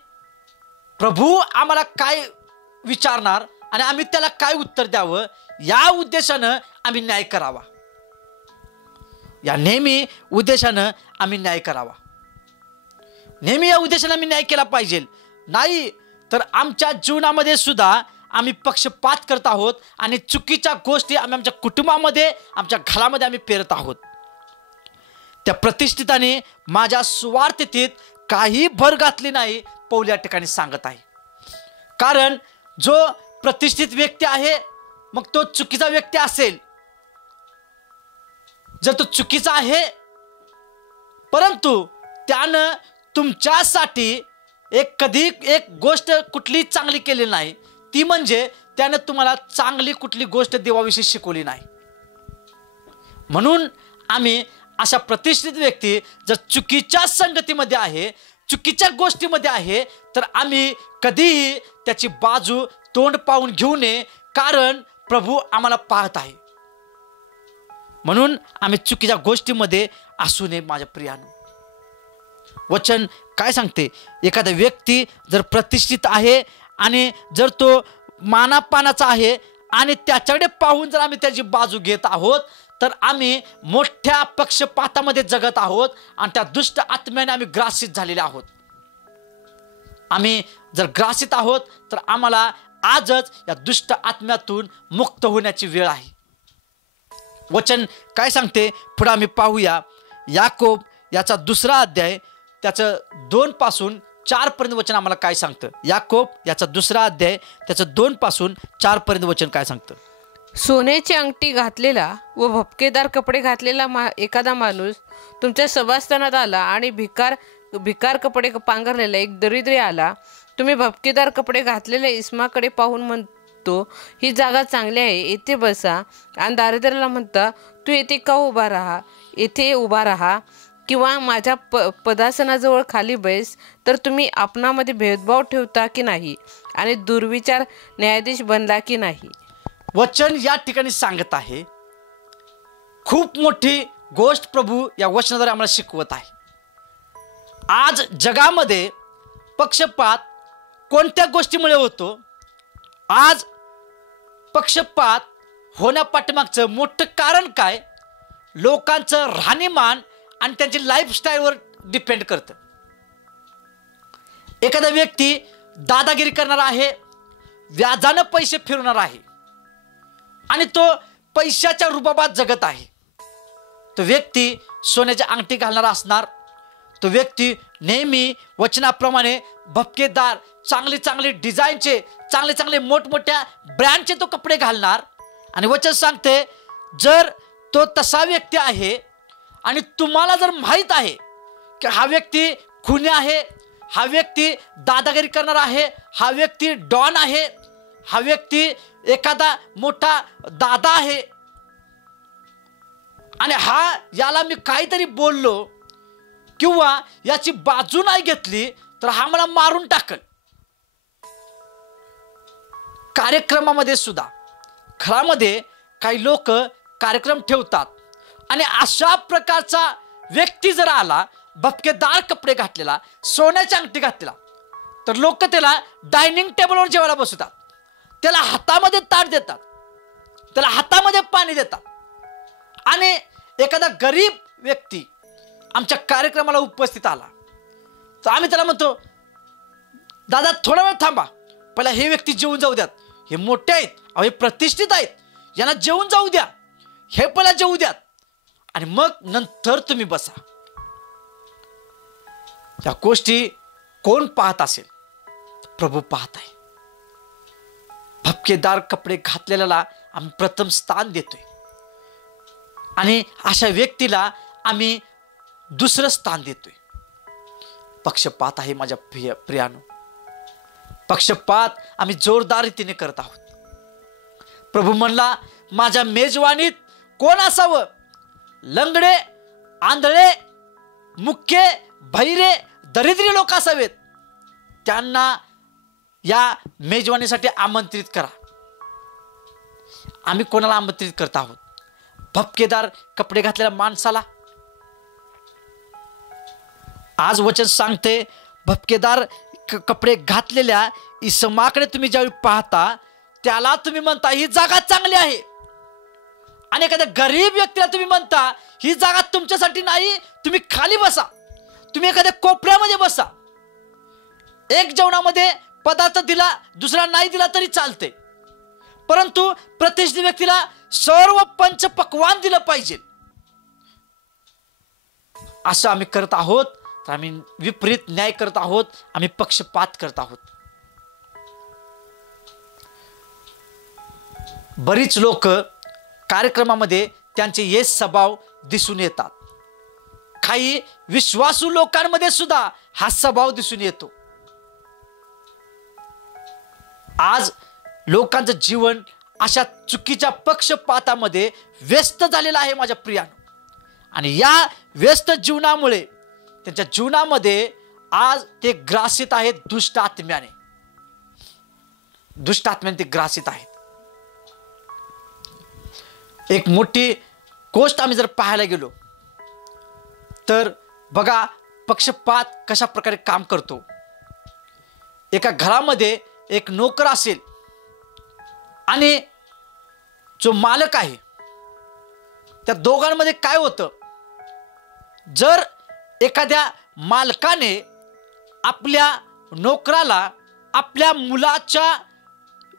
प्रभू आम्हाला काय विचारणार आणि आम्ही त्याला काय उत्तर द्यावं या उद्देशानं आम्ही न्याय करावा. या नेहमी उद्देशानं आम्ही न्याय करावा. नेहमी या उद्देशानं आम्ही न्याय केला पाहिजे. नाही तर आमच्या जीवनामध्ये सुद्धा आम्ही पक्षपात करत आहोत आणि चुकीच्या गोष्टी आम्ही आमच्या कुटुंबामध्ये, आमच्या घरामध्ये आम्ही पेरत आहोत. त्या प्रतिष्ठिताने माझ्या स्वार्थतेत काही भर घातली नाही, पौल या ठिकाणी सांगत आहे. कारण जो प्रतिष्ठित व्यक्ती आहे, मग तो चुकीचा व्यक्ती असेल, जर तो चुकीचा आहे, परंतु त्यानं तुमच्यासाठी कधी एक गोष्ट कुठली चांगली केली नाही, ती म्हणजे त्यानं तुम्हाला चांगली कुठली गोष्ट देवाविषयी शिकवली नाही. म्हणून आम्ही अशा प्रतिष्ठित व्यक्ती जर चुकीच्या संगतीमध्ये आहे, चुकीच्या गोष्टीमध्ये आहे, तर आम्ही कधीही त्याची बाजू तोंड पाहून घेऊ नये, कारण प्रभू आम्हाला पाहत आहे. म्हणून आम्ही चुकीच्या गोष्टीमध्ये असू नये. माझ्या प्रियानो, वचन काय सांगते? एखादा व्यक्ती जर प्रतिष्ठित आहे आणि जर तो मानापानाचा आहे आणि त्याच्याकडे पाहून जर आम्ही त्याची बाजू घेत आहोत, तर आम्ही मोठ्या पक्षपातामध्ये जगत आहोत आणि त्या दुष्ट आत्म्याने आम्ही ग्रासित झालेले आहोत. आम्ही जर ग्रासित आहोत तर आम्हाला आजच या दुष्ट आत्म्यातून मुक्त होण्याची वेळ आहे. वचन काय सांगते पुढे आम्ही पाहूया. याकोब याचा 2 अध्याय त्याचं 2 पासून 4 पर्यंत वचन आम्हाला काय सांगतं. याकोब याचा 2 अध्याय त्याचं 2 पासून 4 पर्यंत वचन काय सांगतं. सोन्याची अंगठी घातलेला व भपकेदार कपडे घातलेला एखादा माणूस तुमच्या सभास्थानात आला आणि भिकार कपडे पांघरलेला एक दरिद्री आला. तुम्ही भपकेदार कपडे घातलेल्या इस्माकडे पाहून म्हणतो, ही जागा चांगली आहे, येथे बसा. आणि दारिद्र्याला म्हणता, तू येथे उभा राहा किंवा माझ्या पदासनाजवळ खाली बैस. तर तुम्ही आपणामध्ये भेदभाव ठेवता की नाही आणि दुर्विचार न्यायाधीश बनला की नाही. वचन या ठिकाणी सांगत आहे, खूप मोठी गोष्ट प्रभू या वचनाद्वारे आम्हाला शिकवत आहे. आज जगामध्ये पक्षपात कोणत्या गोष्टीमुळे होतो? आज पक्षपात होण्यापाठीमागचं मोठं कारण काय? लोकांचं राहणीमान आणि त्यांची लाईफस्टाईलवर डिपेंड करतं. एखादा व्यक्ती दादागिरी करणारा आहे, व्याजानं पैसे फिरवणार आहे आणि तो पैशाच्या रुबाबात जगत आहे. तो व्यक्ती सोन्याची अंगठी घालणारा असणार. तो व्यक्ती नेहमी वचनाप्रमाणे भपकेदार, चांगले डिझाईनचे, चांगले मोठमोठ्या ब्रँडचे तो कपडे घालणार. आणि वचन सांगते, जर तो तसा व्यक्ती आहे आणि तुम्हाला जर माहीत आहे की हा व्यक्ती खुनी आहे, हा व्यक्ती दादागिरी करणार आहे, हा व्यक्ती डॉन आहे, हा व्यक्ती एखादा मोठा दादा आहे आणि याला मी काहीतरी बोललो किंवा याची बाजू नाही घेतली तर हा मला मारून टाकल. कार्यक्रमामध्ये सुद्धा घरामध्ये काही लोक कार्यक्रम ठेवतात आणि अशा प्रकारचा व्यक्ती जर आला, भपकेदार कपडे घातलेला, सोन्याची अंगठी घातलेला, तर लोक त्याला डायनिंग टेबलवर जेवायला बसवतात, त्याला हातामध्ये ताट देतात, त्याला हातामध्ये पाणी देतात. आणि एखादा गरीब व्यक्ती आमच्या कार्यक्रमाला उपस्थित आला तर आम्ही त्याला म्हणतो, दादा थोडा वेळ थांबा, पहिला हे व्यक्ती जेवून जाऊ द्यात, हे मोठे आहेत, अहो हे प्रतिष्ठित आहेत, यांना जेवून जाऊ द्या, हे पहिला जेवू द्या आणि मग नंतर तुम्ही बसा. या गोष्टी कोण पाहत असेल? प्रभू पाहत आहे. भपकेदार कपडे घातलेल्याला आम्ही प्रथम स्थान देतोय आणि अशा व्यक्तीला आम्ही दुसरं स्थान देतोय. पक्षपात आहे माझ्या प्रियानो, पक्षपात आम्ही जोरदार रीतीने करत आहोत. प्रभू म्हणला, माझ्या मेजवानीत कोण असावं? लंगडे, आंधळे, मुके, बहिरे, दरिद्री लोक असावेत. त्यांना या मेजवानीसाठी आमंत्रित करा. आम्ही कोणाला आमंत्रित करत आहोत? भपकेदार कपडे घातलेल्या माणसाला? आज वचन सांगते, भपकेदार कपडे घातलेल्या इसमाकडे तुम्ही ज्यावेळी पाहता, त्याला तुम्ही म्हणता ही जागा चांगली आहे. आणि एखाद्या गरीब व्यक्तीला तुम्ही म्हणता ही जागा तुमच्यासाठी नाही, तुम्ही खाली बसा, तुम्ही एखाद्या कोपऱ्यामध्ये बसा. एक जेवणामध्ये पदार्थ दिला, दुसरा नाही दिला तरी चालते, परंतु प्रतिष्ठित व्यक्तीला सर्व पंच पक्वान दिलं पाहिजे. असं आम्ही करत आहोत तर आम्ही विपरीत न्याय करत आहोत, आम्ही पक्षपात करत आहोत. बरीच लोक कार्यक्रमामध्ये त्यांचे हे स्वभाव दिसून येतात. काही विश्वासू लोकांमध्ये सुद्धा हा स्वभाव दिसून येतो. आज लोकांचं जीवन अशा चुकीच्या पक्षपातामध्ये व्यस्त झालेलं आहे माझ्या प्रियानो. आणि या व्यस्त जीवनामुळे त्यांच्या जीवनामध्ये आज ते ग्रासित आहेत दुष्ट आत्म्याने. दुष्ट आत्म्याने ते ग्रासित आहेत. एक मोठी गोष्ट आम्ही जर पाहायला गेलो तर बघा, पक्षपात कशा प्रकारे काम करतो. एका घरामध्ये एक नोकर असेल आणि जो मालक आहे, त्या दोघांमध्ये काय होतं? जर एखाद्या मालकाने आपल्या नोकराला आपल्या मुलाच्या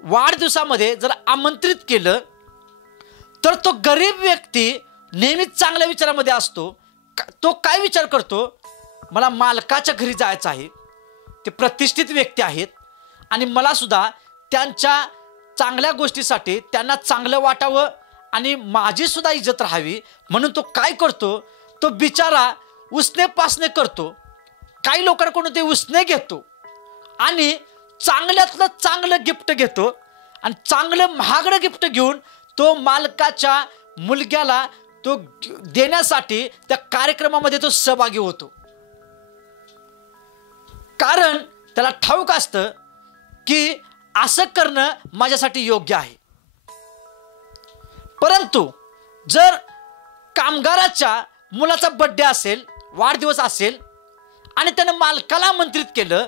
वाढदिवसामध्ये जर आमंत्रित केलं तर तो गरीब व्यक्ती नेहमीच चांगल्या विचारामध्ये असतो. तो काय विचार करतो? मला मालकाच्या घरी जायचं आहे, ते प्रतिष्ठित व्यक्ती आहेत आणि मला सुद्धा त्यांच्या चांगल्या गोष्टीसाठी त्यांना चांगलं वाटावं आणि माझी सुद्धा इज्जत राहावी म्हणून तो काय करतो? तो बिचारा उसने पासने करतो. काही लोकांकडून ते उसने घेतो आणि चांगल्यातलं चांगलं गिफ्ट घेतो आणि चांगलं महागडं गिफ्ट घेऊन तो मालकाच्या मुलग्याला तो देण्यासाठी त्या कार्यक्रमामध्ये तो सहभागी होतो. कारण त्याला ठाऊक असतं की असं करणं माझ्यासाठी योग्य आहे. परंतु जर कामगाराच्या मुलाचा बर्थडे असेल, वाढदिवस असेल आणि त्यानं मालकाला आमंत्रित केलं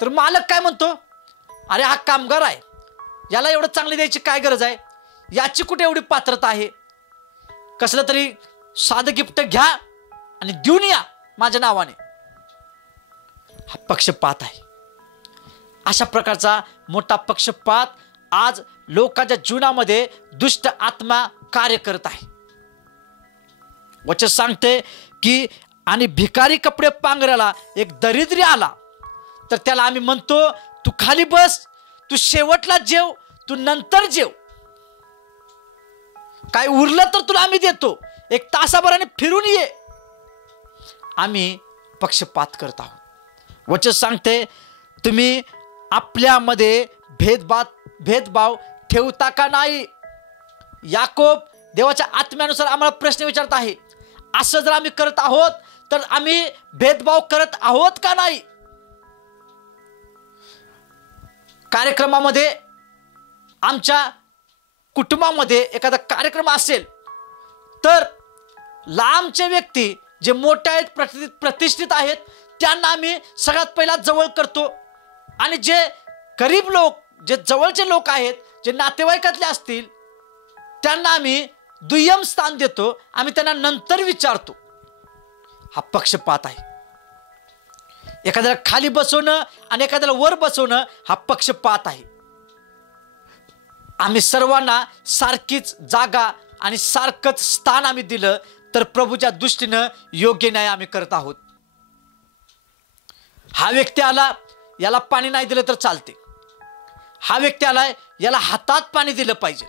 तर मालक काय म्हणतो? अरे हा कामगार आहे, याला एवढं चांगलं द्यायची काय गरज आहे? याची कुठे एवढी पात्रता आहे? कसलं तरी साधं गिफ्ट घ्या आणि देऊन या माझ्या नावाने. हा पक्षपात आहे. अशा प्रकारचा मोठा पक्षपात आज लोकांच्या जीवनामध्ये दुष्ट आत्मा कार्य करत आहे. वचन सांगते की आणि भिकारी कपडे पांघराला एक दरिद्री आला तर त्याला आम्ही म्हणतो तू खाली बस, तू शेवटला जेव, तू नंतर जेव, काय उरलं तर तुला आम्ही देतो, एक तासाभराने फिरून ये. आम्ही पक्षपात करत आहोत. वचन सांगते तुम्ही आपल्यामध्ये भेदभाव ठेवता का नाही? याकोब देवाच्या आत्म्यानुसार आम्हाला प्रश्न विचारत आहे. असं जर आम्ही करत आहोत तर आम्ही भेदभाव करत आहोत का नाही? कार्यक्रमामध्ये आमच्या कुटुंबामध्ये एखादा कार्यक्रम असेल तर लांबचे व्यक्ती जे मोठे आहेत, प्रतिष्ठित आहेत, त्यांना आम्ही सगळ्यात पहिला जवळ करतो आणि जे गरीब लोक, जे जवळचे लोक आहेत, जे नातेवाईकातले असतील त्यांना आम्ही दुय्यम स्थान देतो. आम्ही त्यांना नंतर विचारतो. हा पक्षपात आहे. एखाद्याला खाली बसवणं आणि एखाद्याला वर बसवणं हा पक्षपात आहे. आम्ही सर्वांना सारखीच जागा आणि सारखंच स्थान आम्ही दिलं तर प्रभूच्या दृष्टीनं योग्य न्याय आम्ही करत आहोत. हा व्यक्ती आला, याला पाणी नाही दिलं तर चालते. हा व्यक्ती आलाय, याला हातात पाणी दिलं पाहिजे.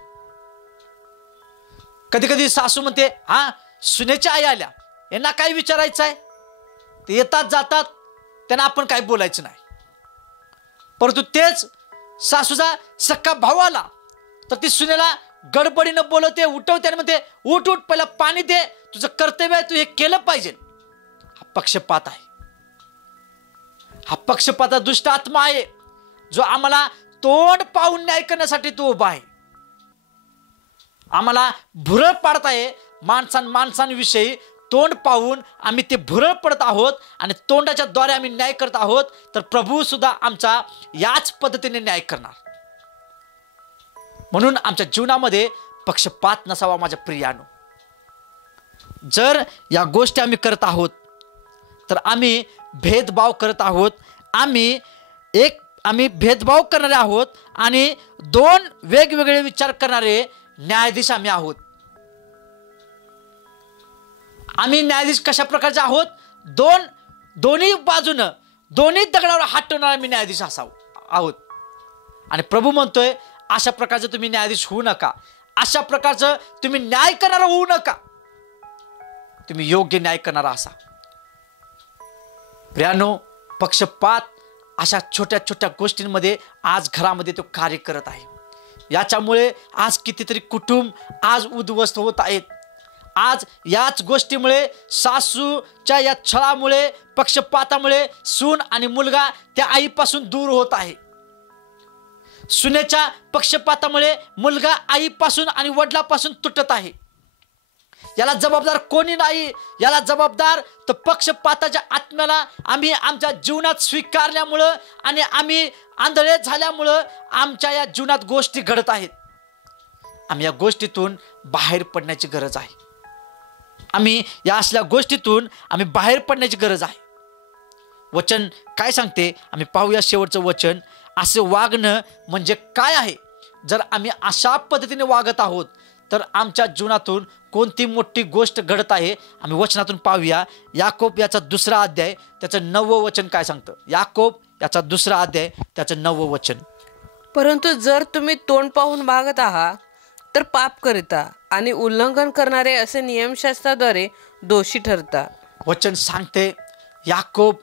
कधी कधी सासू म्हणते, हा सुनेच्या आई आल्या, यांना काय विचारायचं आहे, ते येतात जातात, त्यांना आपण काय बोलायचं नाही. परंतु तेच सासूचा सख्खा भाऊ आला तर ती सुनेला गडबडीनं बोलवते, उठवते आणि म्हणते, उठ उठ, पहिला पाणी दे, तुझं कर्तव्य आहे, तू हे केलं पाहिजे. हा पक्षपात आहे. हा पक्षपात दुष्ट आत्मा आहे जो आम्हाला तोंड पाहून न्याय करण्यासाठी तो उभा आहे. आम्हाला भुरळ पाडताय, माणसांविषयी तोंड पाहून आम्ही ते भुरळ पडत आहोत आणि तोंडाच्या द्वारे आम्ही न्याय करत आहोत. तर प्रभू सुद्धा आमचा याच पद्धतीने न्याय करणार. म्हणून आमच्या जीवनामध्ये पक्षपात नसावा माझ्या प्रियानो. जर या गोष्टी आम्ही करत आहोत तर आम्ही भेदभाव करत आहोत. आम्ही भेदभाव करणारे आहोत आणि दोन वेगवेगळे विचार करणारे न्यायाधीश आम्ही आहोत. आम्ही न्यायाधीश कशा प्रकारचे आहोत? दोन्ही बाजूनं दोन्ही दगडावर हात ठेवणारे आम्ही न्यायाधीश आहोत. आणि प्रभू म्हणतोय, अशा प्रकारचं तुम्ही न्यायाधीश होऊ नका, अशा प्रकारचं तुम्ही न्याय करणारा होऊ नका, तुम्ही योग्य न्याय करणारा असा. प्रियानो, पक्षपात अशा छोट्या छोट्या गोष्टींमध्ये आज घरामध्ये तो कार्य करत आहे. याच्यामुळे आज कितीतरी कुटुंब आज उद्ध्वस्त होत आहेत. आज याच गोष्टीमुळे, सासूच्या या छळामुळे, पक्षपातामुळे सून आणि मुलगा त्या आईपासून दूर होत आहे. सुनेच्या पक्षपातामुळे मुलगा आईपासून आणि वडिलापासून तुटत आहे. याला जबाबदार कोणी नाही. याला जबाबदार तर पक्षपाताच्या आत्म्याला आम्ही आमच्या जीवनात स्वीकारल्यामुळं आणि आम्ही आंधळे झाल्यामुळं आमच्या या जीवनात गोष्टी घडत आहेत. आम्ही या गोष्टीतून बाहेर पडण्याची गरज आहे. आम्ही या असल्या गोष्टीतून आम्ही बाहेर पडण्याची गरज आहे. वचन काय सांगते आम्ही पाहूया. शेवटचं वचन, असे वागणं म्हणजे काय आहे. जर आम्ही अशा पद्धतीने वागत आहोत तर आमच्या जीवनातून कोणती मोठी गोष्ट घडत आहे. आम्ही वचनातून पाहूया. याकोब याचा 2रा अध्याय त्याचं 9वं वचन काय सांगतं. याकोब याचा 2रा अध्याय त्याचं 9वं वचन. परंतु जर तुम्ही तोंड पाहून वागत आहात तर पाप करिता आणि उल्लंघन करणारे असे नियमशास्त्राद्वारे दोषी ठरता. वचन सांगते, याकोब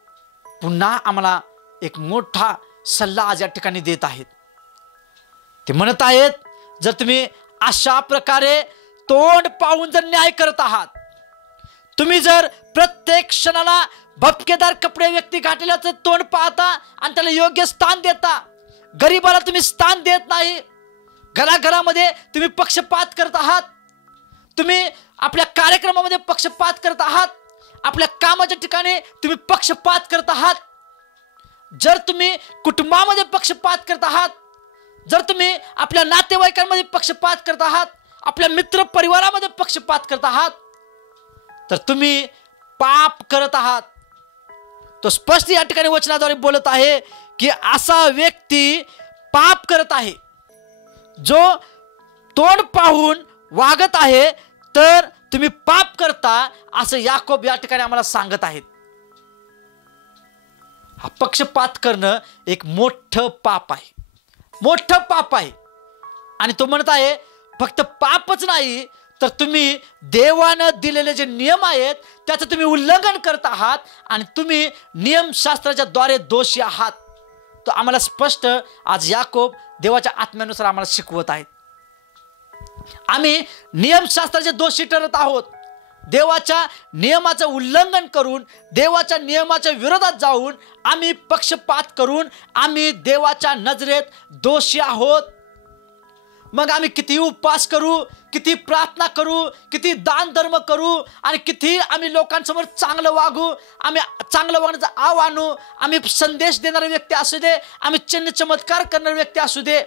पुन्हा आम्हाला एक मोठा सल्ला आज या ठिकाणी देत आहेत. ते म्हणत आहेत, जर तुम्ही अशा प्रकारे तोंड पाहून जर न्याय करत आहात, तुम्ही जर प्रत्येक क्षणाला भपकेदार कपडे व्यक्ती घातल्याचं तोंड पाहता आणि त्याला योग्य स्थान देता, गरीबाला तुम्ही स्थान देत नाही, घराघरामध्ये तुम्ही पक्षपात करत आहात, तुम्ही आपल्या कार्यक्रमामध्ये पक्षपात करत आहात, आपल्या कामाच्या ठिकाणी तुम्ही पक्षपात करत आहात, जर तुम्ही कुटुंबामध्ये पक्षपात करत आहात, जर तुम्ही आपल्या नातेवाईकांमध्ये पक्षपात करत आहात, आपल्या मित्र परिवारामध्ये पक्षपात करत आहात, तर तुम्ही पाप करत आहात. तो स्पष्ट या ठिकाणी वचनाद्वारे बोलत आहे की असा व्यक्ती पाप करत आहे जो तोंड पाहून वागत आहे, तर तुम्ही पाप करता असं याकोब या ठिकाणी आम्हाला सांगत आहेत. हा पक्षपात करणं एक मोठं पाप आहे, मोठं पाप आहे. आणि तो म्हणत आहे फक्त पापच नाही तर तुम्ही देवानं दिलेले जे नियम आहेत त्याचं तुम्ही उल्लंघन करत आहात आणि तुम्ही नियमशास्त्राच्या द्वारे दोषी आहात. तो आम्हाला स्पष्ट आज याकोब देवाच्या आत्म्यानुसार आम्हाला शिकवत आहेत. आम्ही नियमशास्त्राचे दोषी ठरत आहोत. देवाच्या नियमाचं उल्लंघन करून, देवाच्या नियमाच्या विरोधात जाऊन आम्ही पक्षपात करून आम्ही देवाच्या नजरेत दोषी आहोत. मग आम्ही किती उपवास करू, किती प्रार्थना करू, किती दान धर्म करू आणि किती आम्ही लोकांसमोर चांगलं वागू, आम्ही चांगलं वागण्याचं आव आणू, आम्ही संदेश देणारे व्यक्ती असू दे, आम्ही चिन्ह चमत्कार करणारे व्यक्ती असू दे,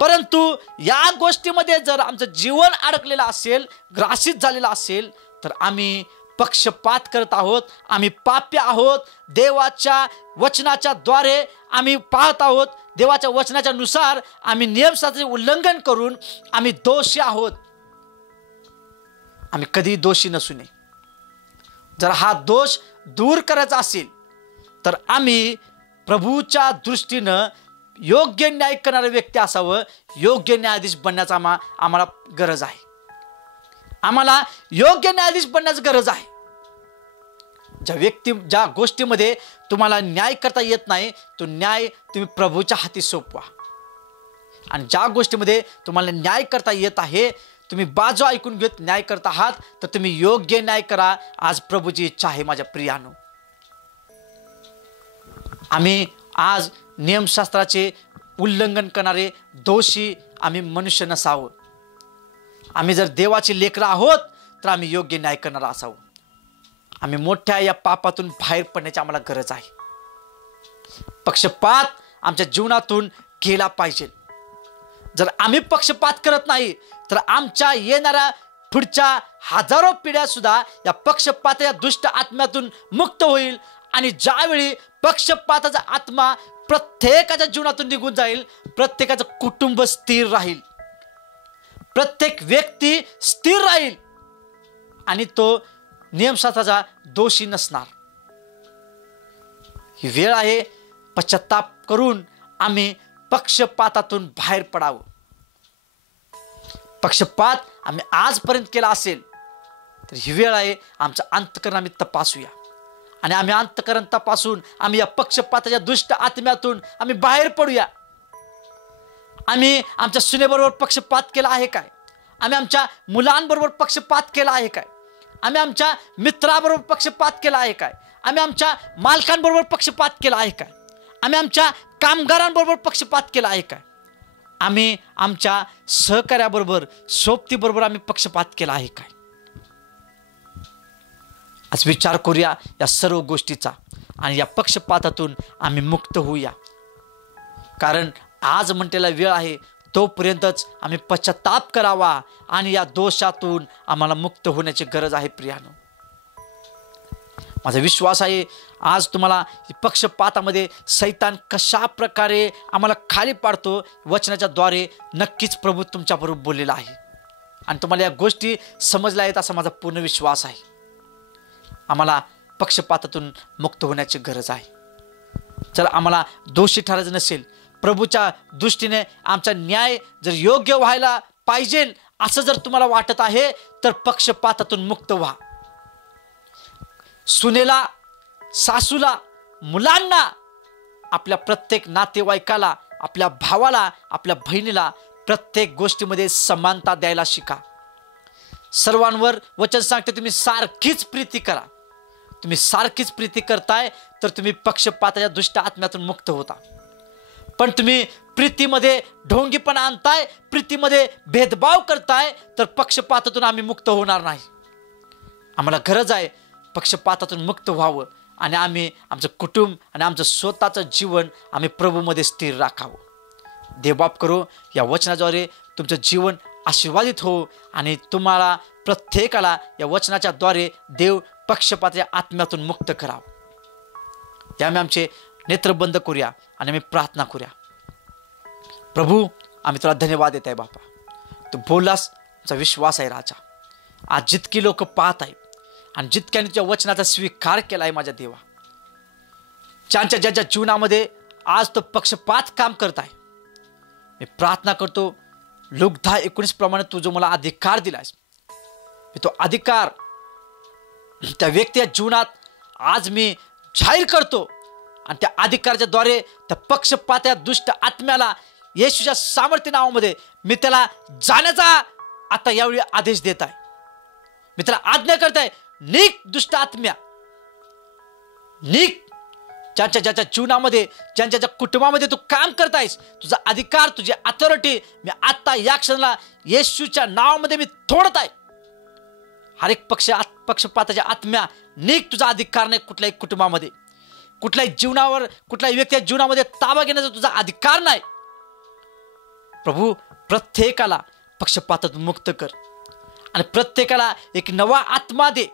परंतु या गोष्टीमध्ये जर आमचं जीवन अडकलेलं असेल, ग्रासित झालेलं असेल, तर आम्ही पक्षपात करत आहोत, आम्ही पाप्य आहोत. देवाच्या वचनाच्या द्वारे आम्ही पाहत आहोत, देवाच्या वचनाच्या नुसार आम्ही नियमशास्त्राचे उल्लंघन करून आम्ही दोषी आहोत, आम्ही कधी दोषी नसू नये. जर हा दोष दूर करायचा असेल तर आम्ही प्रभूच्या दृष्टीनं योग्य न्याय करणारे व्यक्ती असावं. योग्य न्यायाधीश बनण्याचा आम्हाला गरज आहे. आम्हाला योग्य न्यायाधीश बनण्याची गरज आहे. ज्या गोष्टीमध्ये तुम्हाला न्याय करता येत नाही तो न्याय तुम्ही प्रभूच्या हाती सोपवा. आणि ज्या गोष्टीमध्ये तुम्हाला न्याय करता येत आहे, तुम्ही बाजू ऐकून घेत न्याय करत आहात, तर तुम्ही योग्य न्याय करा. आज प्रभूची इच्छा आहे माझ्या प्रियानो. आम्ही आज नियमशास्त्राचे उल्लंघन करणारे दोषी आम्ही मनुष्य नसावं. आम्ही जर देवाची लेकरं आहोत तर आम्ही योग्य न्याय करणारा असावं. आम्ही मोठ्या या पापातून बाहेर पडण्याची आम्हाला गरज आहे. पक्षपात आमच्या जीवनातून गेला पाहिजे. जर आम्ही पक्षपात करत नाही तर आमच्या येणाऱ्या पुढच्या हजारो पिढ्या सुद्धा या पक्षपात या दुष्ट आत्म्यातून मुक्त होईल. आणि ज्यावेळी पक्षपाताचा आत्मा प्रत्येकाच्या जीवनातून निघून जाईल, प्रत्येकाचं कुटुंब स्थिर राहील, प्रत्येक व्यक्ती स्थिर राहील आणि तो नियमशास्त्राचा दोषी नसणार. ही वेळ आहे पश्चाताप करून आम्ही पक्षपातातून बाहेर पडावं. पक्षपात आम्ही आजपर्यंत केला असेल तर ही वेळ आहे आमचं अंतःकरण आम्ही तपासूया. आणि आम्ही अंतःकरण तपासून आम्ही या पक्षपाताच्या दुष्ट आत्म्यातून आम्ही बाहेर पडूया. आम्ही आमच्या सुनेबरोबर पक्षपात केला आहे काय? आम्ही आमच्या मुलांबरोबर पक्षपात केला आहे काय? आम्ही आमच्या मित्राबरोबर पक्षपात केला आहे काय? आम्ही आमच्या मालकांबरोबर पक्षपात केला आहे काय? आम्ही आमच्या कामगारांबरोबर पक्षपात केला आहे काय? आम्ही आमच्या सहकार्याबरोबर सोबतीबरोबर आम्ही पक्षपात केला आहे काय? आज विचार करूया या सर्व गोष्टीचा आणि या पक्षपातातून आम्ही मुक्त होऊया. कारण आज म्हटलेला वेळ आहे तोपर्यंतच आम्ही पश्चाताप करावा आणि या दोषातून आम्हाला मुक्त होण्याची गरज आहे. प्रियानो, माझा विश्वास आहे आज तुम्हाला पक्षपातामध्ये सैतान कशा प्रकारे आम्हाला खाली पाडतो वचनाच्या द्वारे नक्कीच प्रभू तुमच्याबरोबर बोललेला आहे आणि तुम्हाला या गोष्टी समजल्या आहेत असा माझा पूर्ण विश्वास आहे. आम्हाला पक्षपातातून मुक्त होण्याची गरज आहे. जर आम्हाला दोषी ठरायचं नसेल, प्रभूच्या दृष्टीने आमचा न्याय जर योग्य व्हायला पाहिजे असं जर तुम्हाला वाटत आहे तर पक्षपातातून मुक्त व्हा. सुनेला, सासूला, मुलांना, आपल्या प्रत्येक नातेवाईकाला, आपल्या भावाला, आपल्या बहिणीला प्रत्येक गोष्टीमध्ये समानता द्यायला शिका. सर्वांवर वचन सांगते तुम्ही सारखीच प्रीती करा. तुम्ही सारखीच प्रीती करताय तर तुम्ही पक्षपाताच्या दुष्ट आत्म्यातून मुक्त होता. पण तुम्ही प्रीतीमध्ये ढोंगीपणा आणताय, प्रीतीमध्ये भेदभाव करताय तर पक्षपातातून आम्ही मुक्त होणार नाही. आम्हाला गरज आहे पक्षपातातून मुक्त व्हावं आणि आम्ही आमचं कुटुंब आणि आमचं स्वतःचं जीवन आम्ही प्रभूमध्ये स्थिर राखावं. देवबाप करो या वचनाद्वारे तुमचं जीवन आशीर्वादित हो आणि तुम्हाला प्रत्येकाला या वचनाच्या द्वारे देव पक्षपाताच्या आत्म्यातून मुक्त करावं. यामुळे आमचे नेत्र बंद करूया आणि आम्ही प्रार्थना करूया. प्रभू, आम्ही तुला धन्यवाद देत आहे बापा. तू बोललास, तुझा विश्वास आहे राजा. आज जितकी लोक पाहत आहे आणि जितक्याने तुझ्या वचनाचा स्वीकार केला आहे माझ्या देवा, ज्यांच्या ज्यांच्या जीवनामध्ये आज तो पक्षपात काम करत आहे, मी प्रार्थना करतो लूक 10:19 प्रमाणे तू जो मला अधिकार दिलायस, मी तो अधिकार त्या व्यक्तीच्या जीवनात आज मी जाहीर करतो आणि त्या अधिकाराच्या द्वारे त्या पक्षपात या दुष्ट आत्म्याला येशूच्या सामर्थ्य नावामध्ये मी त्याला जाण्याचा आता यावेळी आदेश देत आहे. मी त्याला आज्ञा करत आहे, निघ दुष्ट आत्म्या, निघ. ज्यांच्या ज्याच्या जीवनामध्ये, ज्यांच्या ज्या कुटुंबामध्ये तू काम करतायस, तुझा अधिकार, तुझी अथॉरिटी मी आता या क्षणाला येशूच्या नावामध्ये मी तोडत आहे. हर एक पक्षपाताच्या आत्म्या निघ, तुझा अधिकार नाही कुठल्याही कुटुंबामध्ये, कुठल्याही जीवनावर, कुठल्याही व्यक्तीच्या जीवनामध्ये ताबा घेण्याचा तुझा अधिकार नाही. प्रभू, प्रत्येकाला पक्षपातातून मुक्त कर आणि प्रत्येकाला एक नवा आत्मा दे.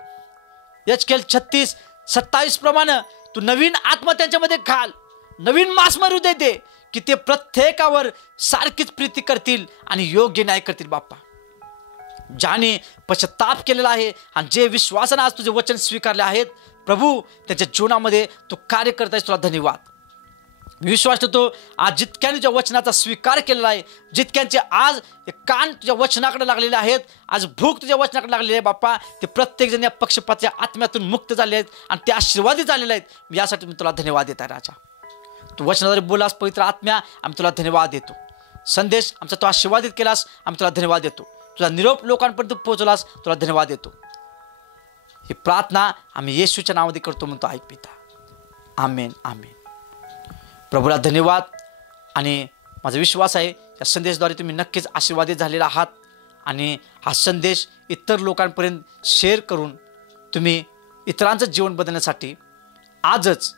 यचकेल 36:27 प्रमाणे तू नवीन आत्मा त्यांच्यामध्ये घाल, नवीन मासमर हृदय दे की ते प्रत्येकावर सारखीच प्रीती करतील आणि योग्य न्याय करतील बाप्पा. ज्याने पश्चाताप केलेला आहे आणि जे विश्वासाने आज तुझे वचन स्वीकारले आहेत प्रभू, त्याच्या जीवनामध्ये तू कार्य करतायस, तुला धन्यवाद. मी विश्वास ठेवतो आज जितक्याने तुझ्या वचनाचा स्वीकार केलेला आहे, जितक्यांचे आज कान तुझ्या वचनाकडे लागलेले आहेत, आज भूक तुझ्या वचनाकडे लागलेली आहे बाप्पा, ते प्रत्येक जण या पक्षपाताच्या आत्म्यातून मुक्त झाले आहेत आणि ते आशीर्वादित झालेले आहेत. यासाठी मी तुला धन्यवाद देत आहे राजा. तू वचनाद्वारे बोलास पवित्र आत्म्या, आम्ही तुला धन्यवाद देतो. संदेश आमचा तू आशीर्वादित केलास, आम्ही तुला धन्यवाद देतो. तुझा निरोप लोकांपर्यंत पोहोचलास, तुला धन्यवाद देतो. ही प्रार्थना आम्ही येशूच्या नावामध्ये करतो म्हणतो, ऐक पिता. आमेन आमेन. प्रभूला धन्यवाद. आणि माझा विश्वास आहे या संदेशाद्वारे तुम्ही नक्कीच आशीर्वादित झालेला आहात आणि हा संदेश इतर लोकांपर्यंत शेअर करून तुम्ही इतरांचं जीवन बदलण्यासाठी आजच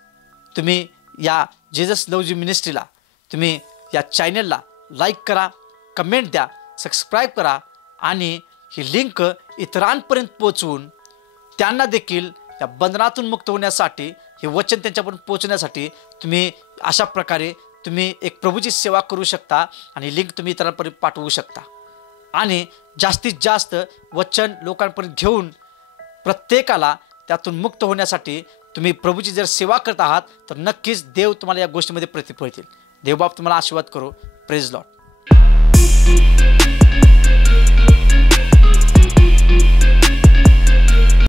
तुम्ही या जेजस लव्ज यू मिनिस्ट्रीला, तुम्ही या चॅनलला लाईक करा, कमेंट द्या, सबस्क्राईब करा आणि ही लिंक इतरांपर्यंत पोहोचवून त्यांना देखील या बंधनातून मुक्त होण्यासाठी, हे वचन त्यांच्यापर्यंत पोहोचण्यासाठी तुम्ही अशा प्रकारे तुम्ही एक प्रभूची सेवा करू शकता आणि लिंक तुम्ही इतरांपर्यंत पाठवू शकता. आणि जास्तीत जास्त वचन लोकांपर्यंत घेऊन प्रत्येकाला त्यातून मुक्त होण्यासाठी तुम्ही प्रभूची जर सेवा करत आहात तर नक्कीच देव तुम्हाला या गोष्टीमध्ये प्रतिफळ देईल. देवबाप तुम्हाला आशीर्वाद करो. Praise Lord.